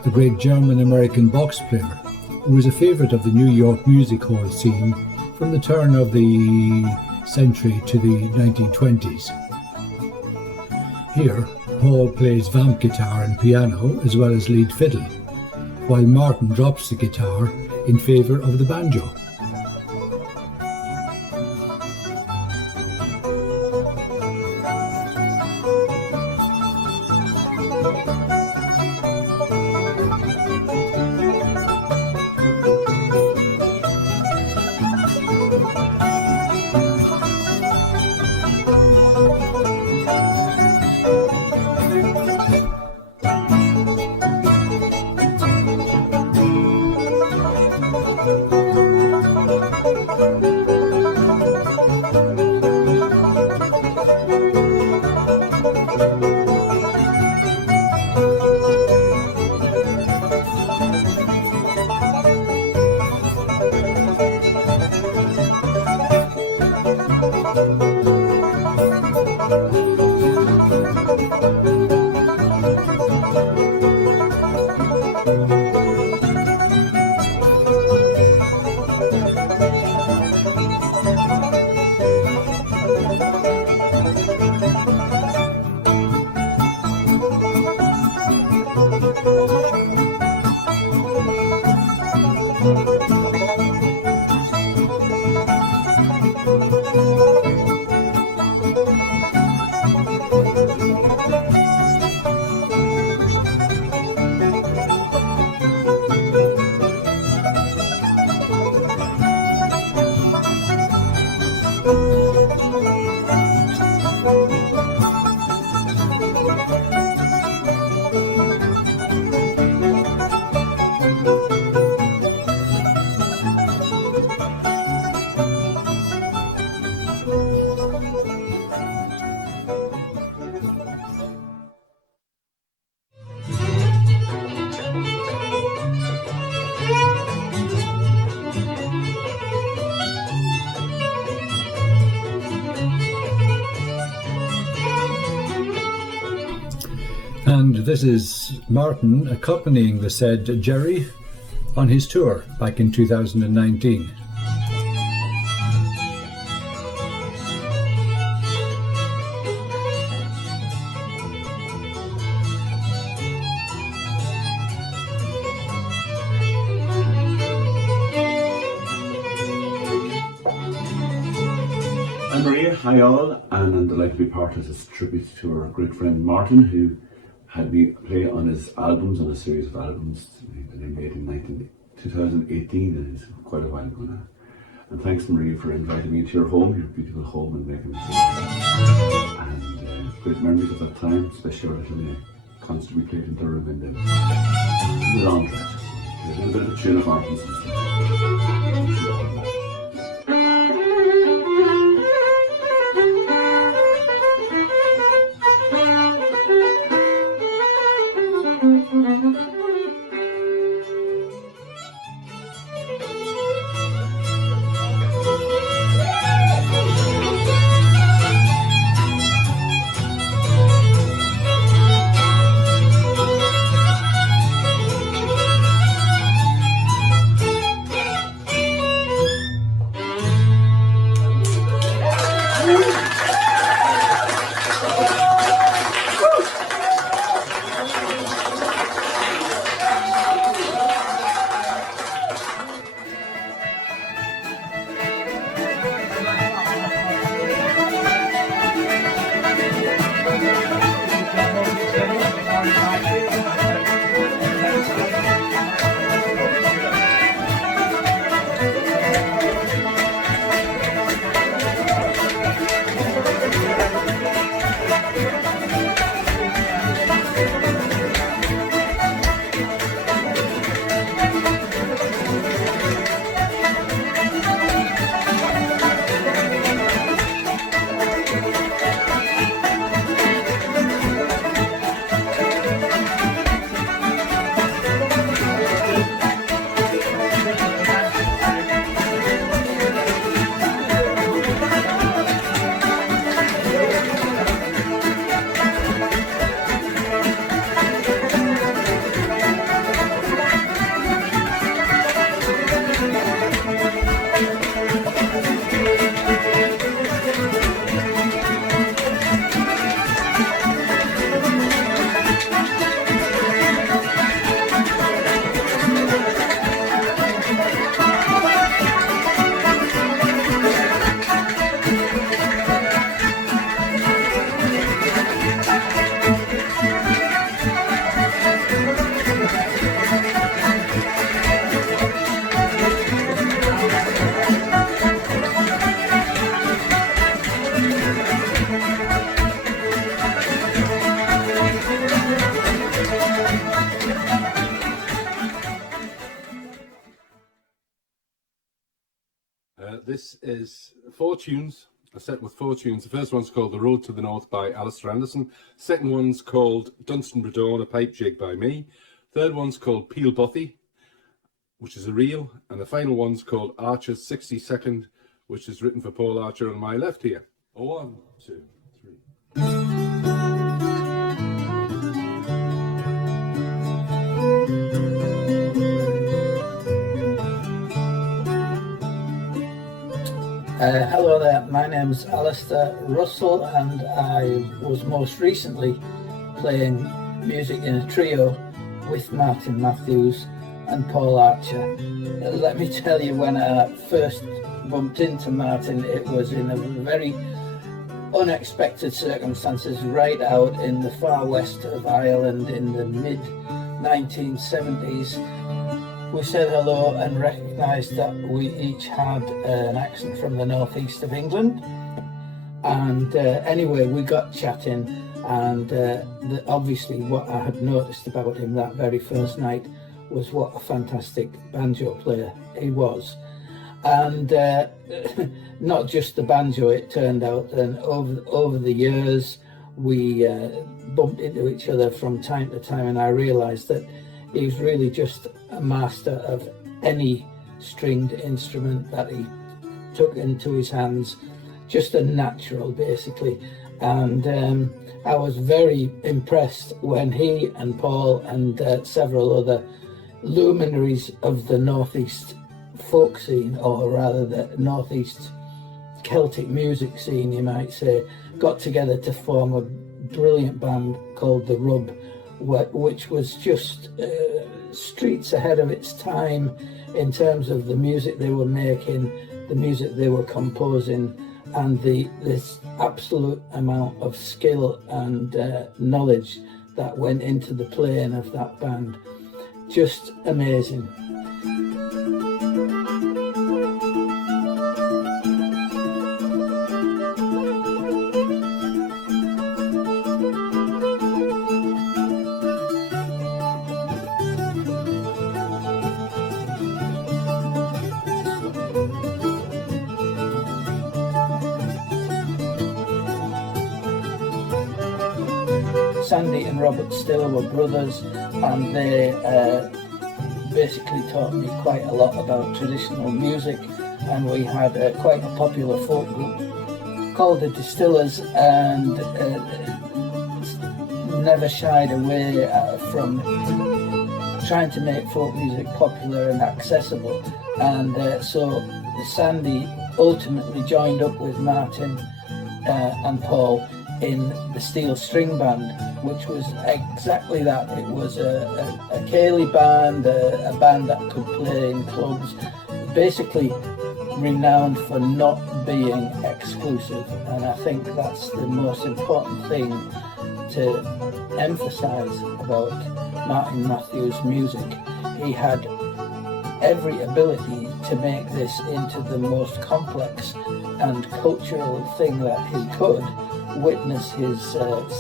the great German-American box player, who was a favourite of the New York music hall scene from the turn of the century to the 1920s. Here, Paul plays vamp guitar and piano as well as lead fiddle, while Martin drops the guitar in favour of the banjo. This is Martin accompanying the said Jerry on his tour back in 2019. I'm Maria, hi all, and I'm delighted to be part of this tribute to our great friend Martin, who had me play on his albums, on a series of albums that he made in 2018, and it's quite a while ago now. And thanks Maria for inviting me to your home, your beautiful home, and making me sing. And great memories of that time, especially our little concert we played in Durham in the laundrette. A little bit of a tune of Martin's and stuff. This is 4 tunes, a set with 4 tunes. The first one's called The Road to the North by Alistair Anderson. Second one's called Dunstan Bredon, a pipe jig by me. Third one's called Peel Bothy, which is a reel. And the final one's called Archer's 62nd, which is written for Paul Archer on my left here. 1, 2, 3. Hello there, my name's Alistair Russell and I was most recently playing music in a trio with Martin Matthews and Paul Archer. Let me tell you, when I first bumped into Martin, it was in a very unexpected circumstances right out in the far west of Ireland in the mid-1970s. We said hello and recognised that we each had an accent from the northeast of England. And anyway, we got chatting, and obviously what I had noticed about him that very first night was what a fantastic banjo player he was. And not just the banjo, it turned out, and over the years we bumped into each other from time to time, and I realised that he was really just a master of any stringed instrument that he took into his hands, just a natural basically. and I was very impressed when he and Paul and several other luminaries of the Northeast folk scene, or rather the Northeast Celtic music scene, you might say, got together to form a brilliant band called The Rub, which was just streets ahead of its time in terms of the music they were making, the music they were composing, and this absolute amount of skill and knowledge that went into the playing of that band. Just amazing. Sandy and Robert Stiller were brothers, and they basically taught me quite a lot about traditional music, and we had quite a popular folk group called the Distillers, and never shied away from trying to make folk music popular and accessible. And so Sandy ultimately joined up with Martin and Paul in the Steel String Band, which was exactly that. It was a Cayley band, a band that could play in clubs, basically renowned for not being exclusive. And I think that's the most important thing to emphasize about Martin Matthews' music. He had every ability to make this into the most complex and cultural thing that he could. Witness his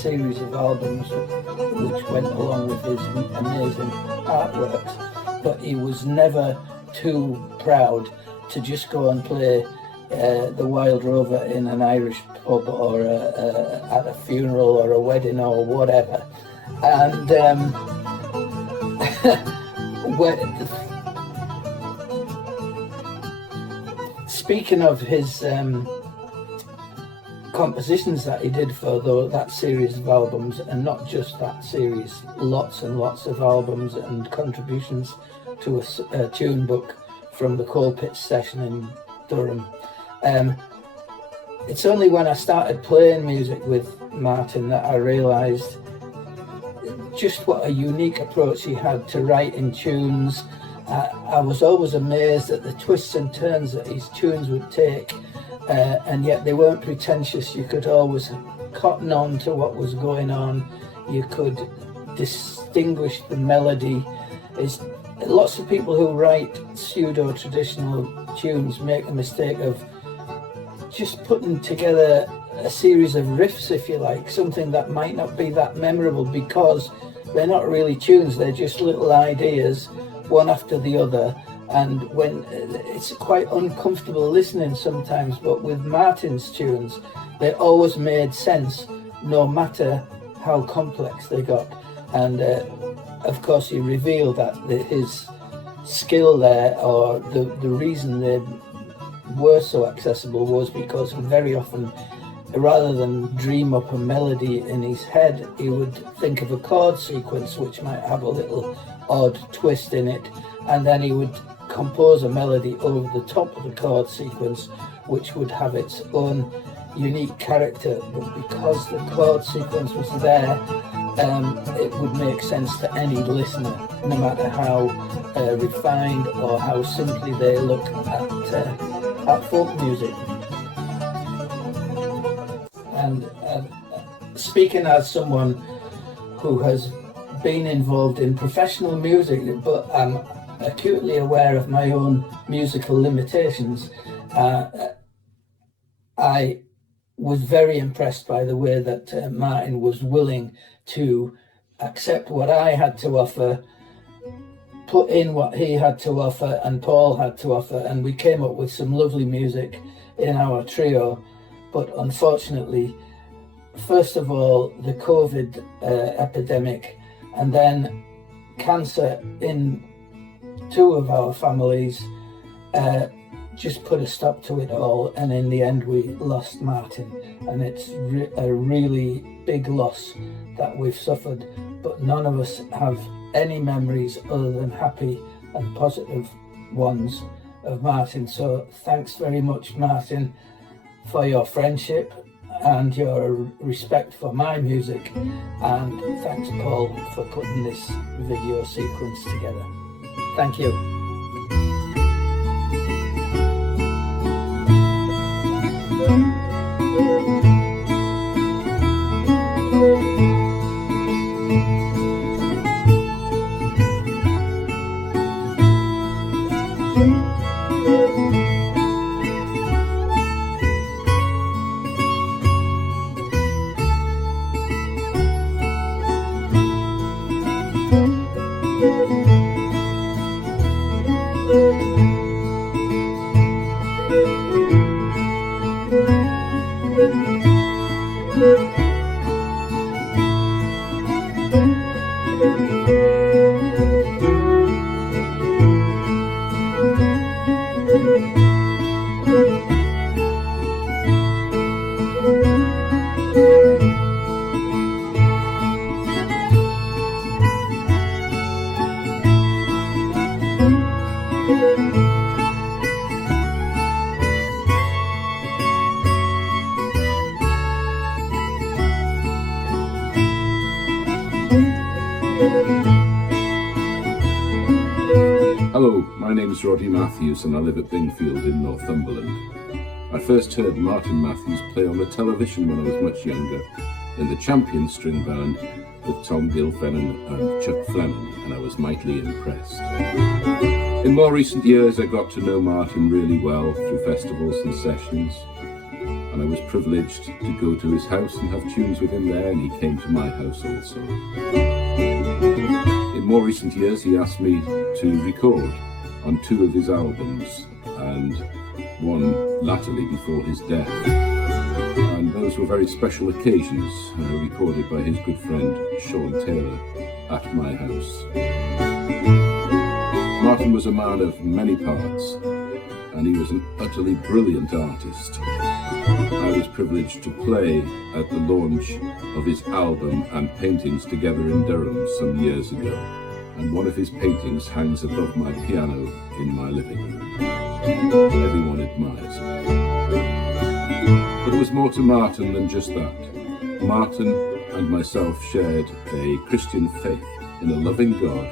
series of albums which went along with his amazing artworks, but he was never too proud to just go and play the Wild Rover in an Irish pub, or at a funeral or a wedding or whatever. And speaking of his compositions that he did for that series of albums, and not just that series, lots and lots of albums and contributions to a tune book from the Coal Pits session in Durham. It's only when I started playing music with Martin that I realised just what a unique approach he had to writing tunes. I was always amazed at the twists and turns that his tunes would take. And yet they weren't pretentious. You could always cotton on to what was going on. You could distinguish the melody. Lots of people who write pseudo-traditional tunes make the mistake of just putting together a series of riffs, if you like, something that might not be that memorable because they're not really tunes, they're just little ideas, one after the other. And when it's quite uncomfortable listening sometimes, but with Martin's tunes, they always made sense, no matter how complex they got. And of course, he revealed that his skill there, or the reason they were so accessible, was because very often, rather than dream up a melody in his head, he would think of a chord sequence which might have a little odd twist in it, and then he would compose a melody over the top of the chord sequence which would have its own unique character. But because the chord sequence was there, it would make sense to any listener, no matter how refined or how simply they look at folk music. And speaking as someone who has been involved in professional music, but I'm acutely aware of my own musical limitations, I was very impressed by the way that Martin was willing to accept what I had to offer, put in what he had to offer and Paul had to offer, and we came up with some lovely music in our trio. But unfortunately, first of all, the COVID epidemic, and then cancer in two of our families just put a stop to it all, and in the end we lost Martin, and it's a really big loss that we've suffered, but none of us have any memories other than happy and positive ones of Martin. So thanks very much, Martin, for your friendship and your respect for my music, and thanks, Paul, for putting this video sequence together. Thank you. Hello, my name is Roddy Matthews and I live at Bingfield in Northumberland. I first heard Martin Matthews play on the television when I was much younger in the Champion String Band with Tom Gilfennan and Chuck Fleming, and I was mightily impressed. In more recent years I got to know Martin really well through festivals and sessions, and I was privileged to go to his house and have tunes with him there, and he came to my house also. In more recent years he asked me to record on 2 of his albums, and one latterly before his death. And those were very special occasions, recorded by his good friend Sean Taylor at my house. Martin was a man of many parts, and he was an utterly brilliant artist. I was privileged to play at the launch of his album and paintings together in Durham some years ago, and one of his paintings hangs above my piano in my living room. Everyone admires it. But there was more to Martin than just that. Martin and myself shared a Christian faith in a loving God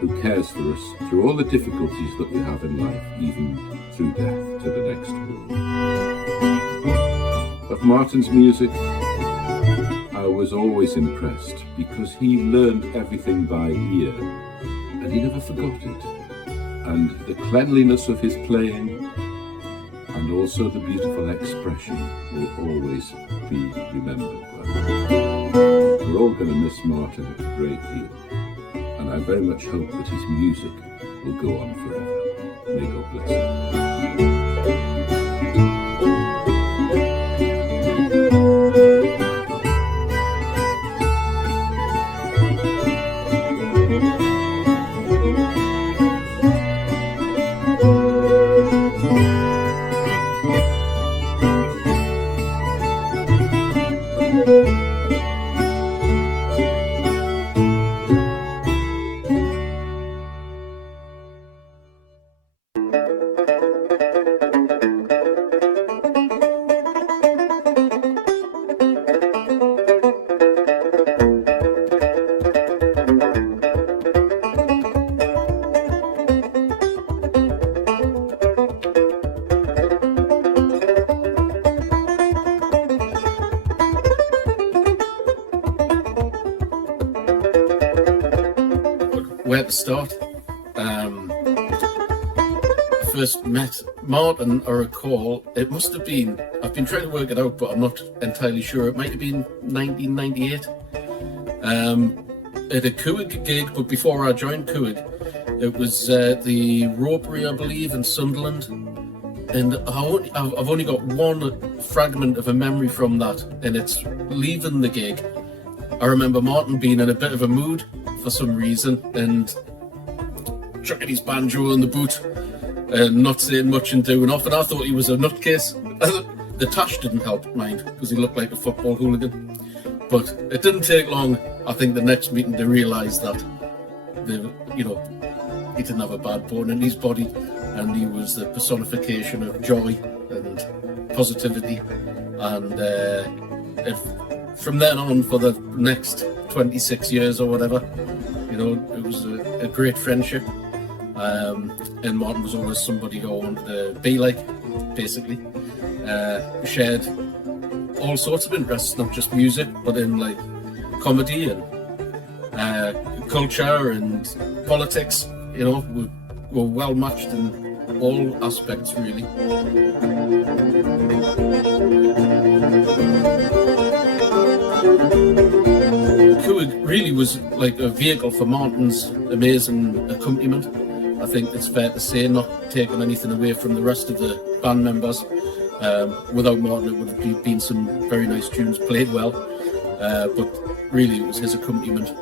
who cares for us through all the difficulties that we have in life, even through death to the next world. Of Martin's music, I was always impressed because he learned everything by ear and he never forgot it. And the cleanliness of his playing and also the beautiful expression will always be remembered. We're all going to miss Martin a great deal, and I very much hope that his music will go on forever. May God bless him. Where to start? I first met Martin, I recall, it must have been, I've been trying to work it out, but I'm not entirely sure. It might have been 1998. At a Cooig gig, but before I joined Cooig, it was the Ropery, I believe, in Sunderland. And I've only got one fragment of a memory from that, and it's leaving the gig. I remember Martin being in a bit of a mood for some reason and chucking his banjo in the boot and not saying much and doing off, and I thought he was a nutcase. The tash didn't help, mind, because he looked like a football hooligan. But it didn't take long, I think, the next meeting to realise that he didn't have a bad bone in his body, and he was the personification of joy and positivity. And from then on, for the next 26 years or whatever, it was a great friendship. And Martin was always somebody who I wanted to be like, basically. We shared all sorts of interests, not just music, but in like comedy and culture and politics. We're well matched in all aspects, really. Coed really was like a vehicle for Martin's amazing accompaniment. I think it's fair to say, not taking anything away from the rest of the band members. Without Martin, it would have been some very nice tunes played well, but really it was his accompaniment,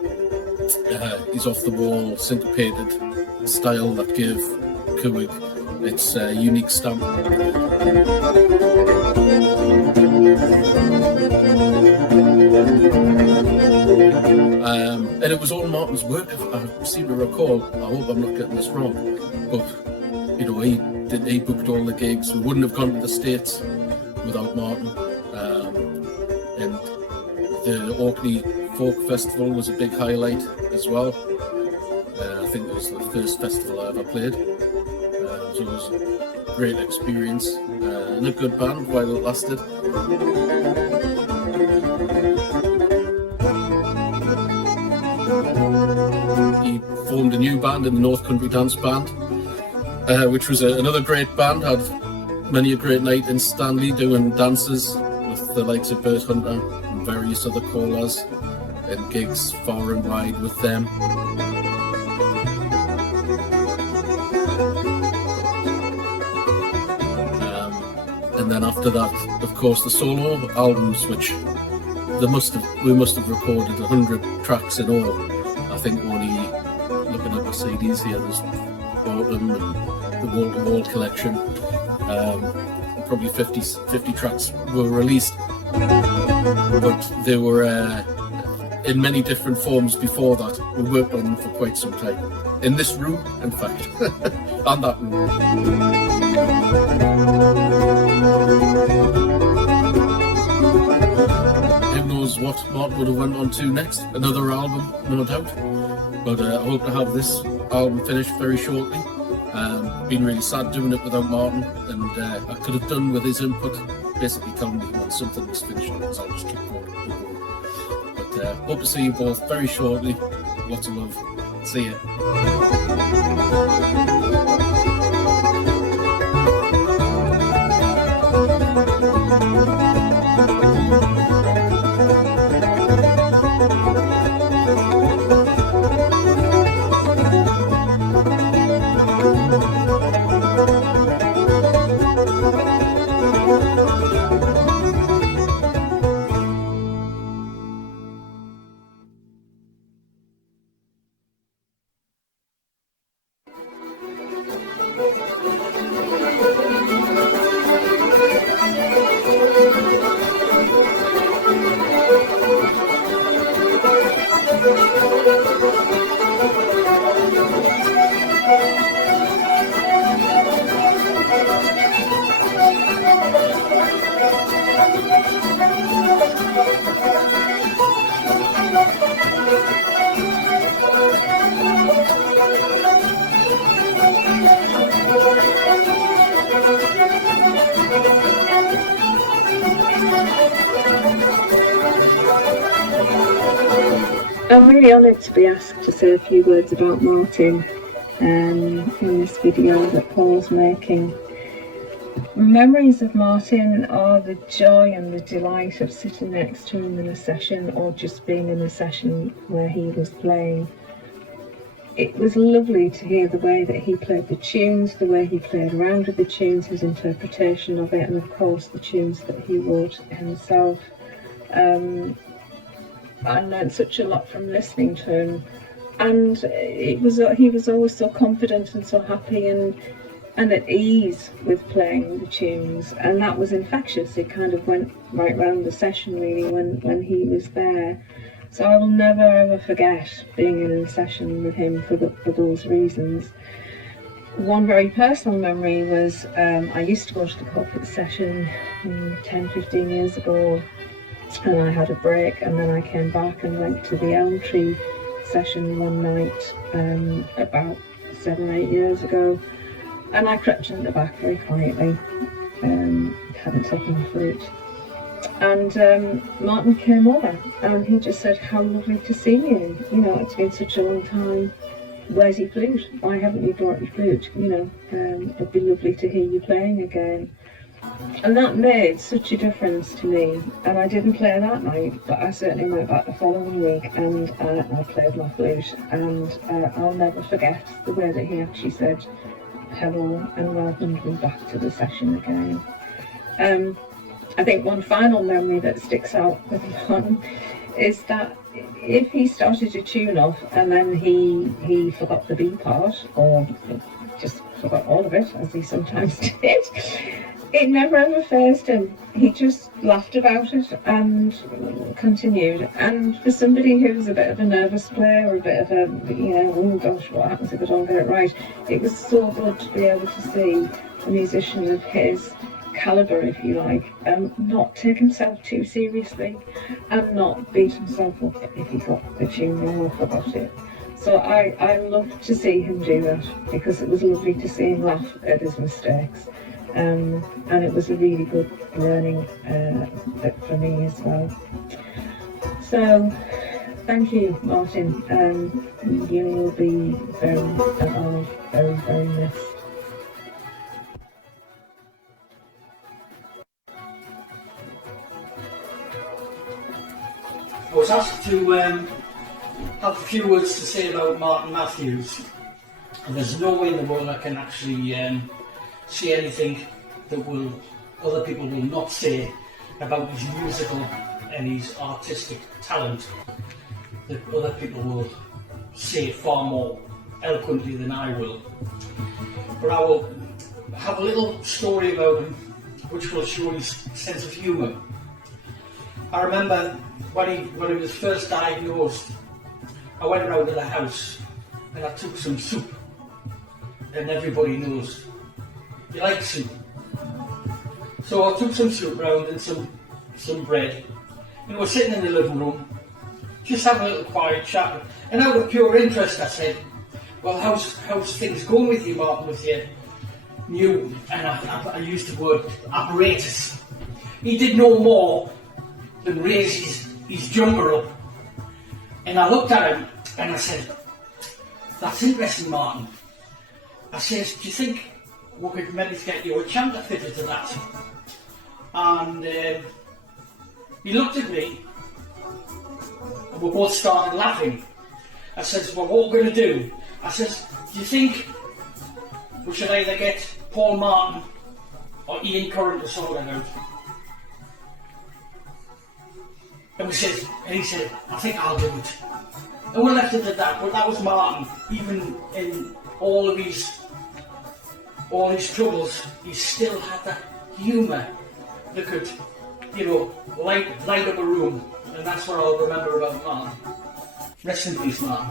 his off-the-wall syncopated style that gave Coed its unique stamp. And it was all Martin's work, I seem to recall. I hope I'm not getting this wrong, but he booked all the gigs. We wouldn't have gone to the States without Martin. And the Orkney Folk Festival was a big highlight as well. I think it was the first festival I ever played. So it was a great experience and a good band while it lasted. He formed a new band in the North Country Dance Band, which was another great band. Had many a great night in Stanley doing dances with the likes of Bert Hunter and various other callers, and gigs far and wide with them. And then after that, of course, the solo albums, which we must have recorded 100 tracks in all. I think only looking at the CDs here, there's Autumn and the Wall to Wall collection. Probably 50 tracks were released, but they were in many different forms before that. We worked on them for quite some time. In this room, in fact, and that room. Who knows what Martin would have went on to next? Another album, no doubt. But I hope to have this album finished very shortly. Been really sad doing it without Martin, and I could have done with his input. Basically telling me when something was finished, so I'll just keep going. But hope to see you both very shortly. Lots of love. See you. I'm really honoured to be asked to say a few words about Martin in this video that Paul's making. Memories of Martin are the joy and the delight of sitting next to him in a session, or just being in a session where he was playing. It was lovely to hear the way that he played the tunes, the way he played around with the tunes, his interpretation of it, and of course the tunes that he wrote himself. I learned such a lot from listening to him, and he was always so confident and so happy, and and at ease with playing the tunes, and that was infectious. It kind of went right round the session really when he was there. So I will never ever forget being in a session with him for those reasons. One very personal memory was I used to go to the corporate session 10-15 years ago, and I had a break, and then I came back and went to the Elm Tree session one night about 7 or 8 years ago, and I crept in the back very quietly, hadn't taken the flute, and Martin came over and he just said, "How lovely to see you, you know, it's been such a long time. Where's your flute? Why haven't you brought your flute? You know, it'd be lovely to hear you playing again." And that made such a difference to me. And I didn't play that night, but I certainly went back the following week and I played my flute. And I'll never forget the way that he actually said hello and welcomed me back to the session again. I think one final memory that sticks out with one is that if he started a tune off and then he forgot the B part, or just forgot all of it, as he sometimes did, it never ever fazed him. He just laughed about it and continued. And for somebody who's a bit of a nervous player, or a bit of a, you know, oh gosh, what happens if I don't get it right, it was so good to be able to see a musician of his calibre, if you like, not take himself too seriously and not beat himself up if he got the tune wrong or forgot it. So I loved to see him do that, because it was lovely to see him laugh at his mistakes, and it was a really good learning bit for me as well. So thank you, Martin. You will be very, very missed. I was asked to have a few words to say about Martin Matthews, and there's no way in the world I can actually say anything that other people will not say about his musical and his artistic talent, that other people will say far more eloquently than I will. But I will have a little story about him which will show his sense of humour. I remember when he was first diagnosed, I went round to the house and I took some soup, and everybody knows you like soup. So I took some soup round and some bread, and we're sitting in the living room, just having a little quiet chat, and out of pure interest I said, "Well, how's things going with you, Martin, with your new," and I used the word apparatus. He did no more than raise his jumper up, and I looked at him and I said, "That's interesting, Martin." I says, "Do you think we could maybe get you a chanter fitted to that?" And he looked at me and we both started laughing. I says, "Well, what we're going to do," I says, "do you think we should either get Paul Martin or Ian Curran to sort it out?" And he said, "I think I'll do it." And we left it at that, but that was Martin. Even in all his troubles, he still had that humour that could, you know, light up a room. And that's what I'll remember about Martin. Rest in peace, Martin.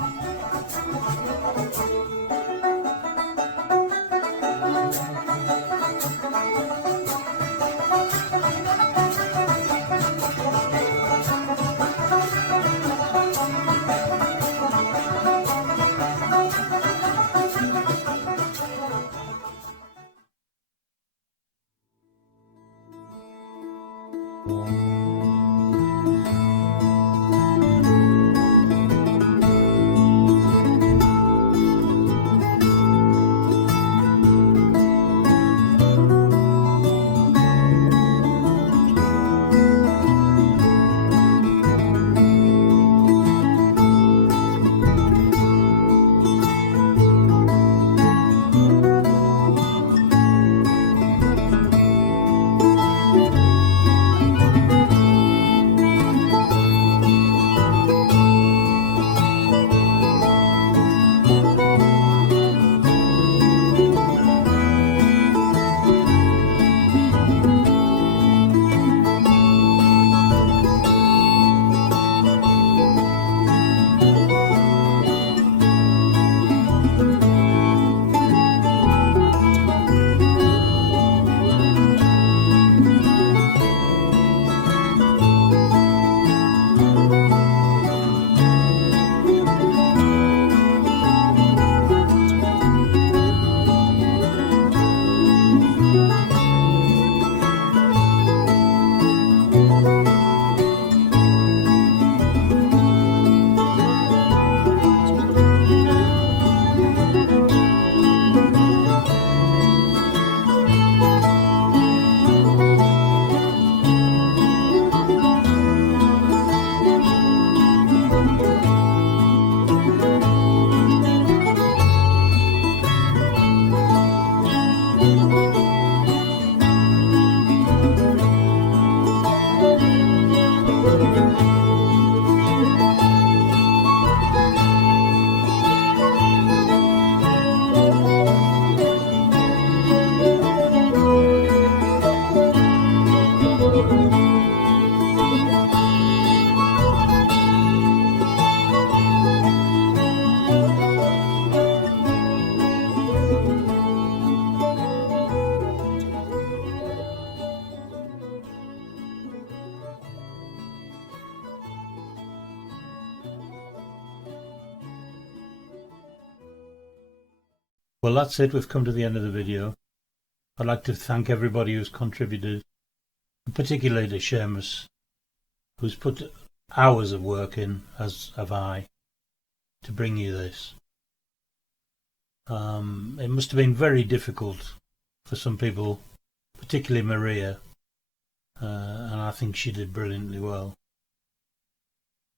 Well, that's it. We've come to the end of the video. I'd like to thank everybody who's contributed, particularly to Seamus, who's put hours of work in, as have I, to bring you this. It must have been very difficult for some people, particularly Maria, and I think she did brilliantly well.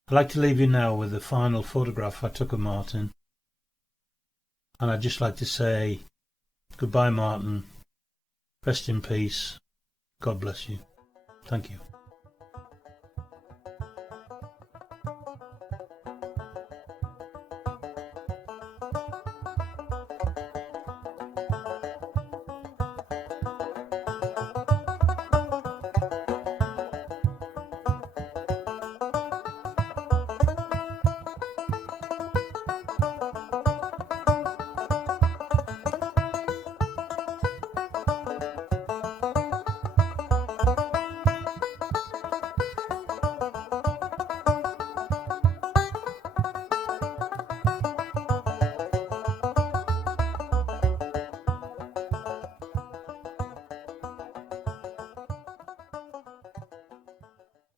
I'd like to leave you now with the final photograph I took of Martin, and I'd just like to say goodbye, Martin. Rest in peace. God bless you. Thank you.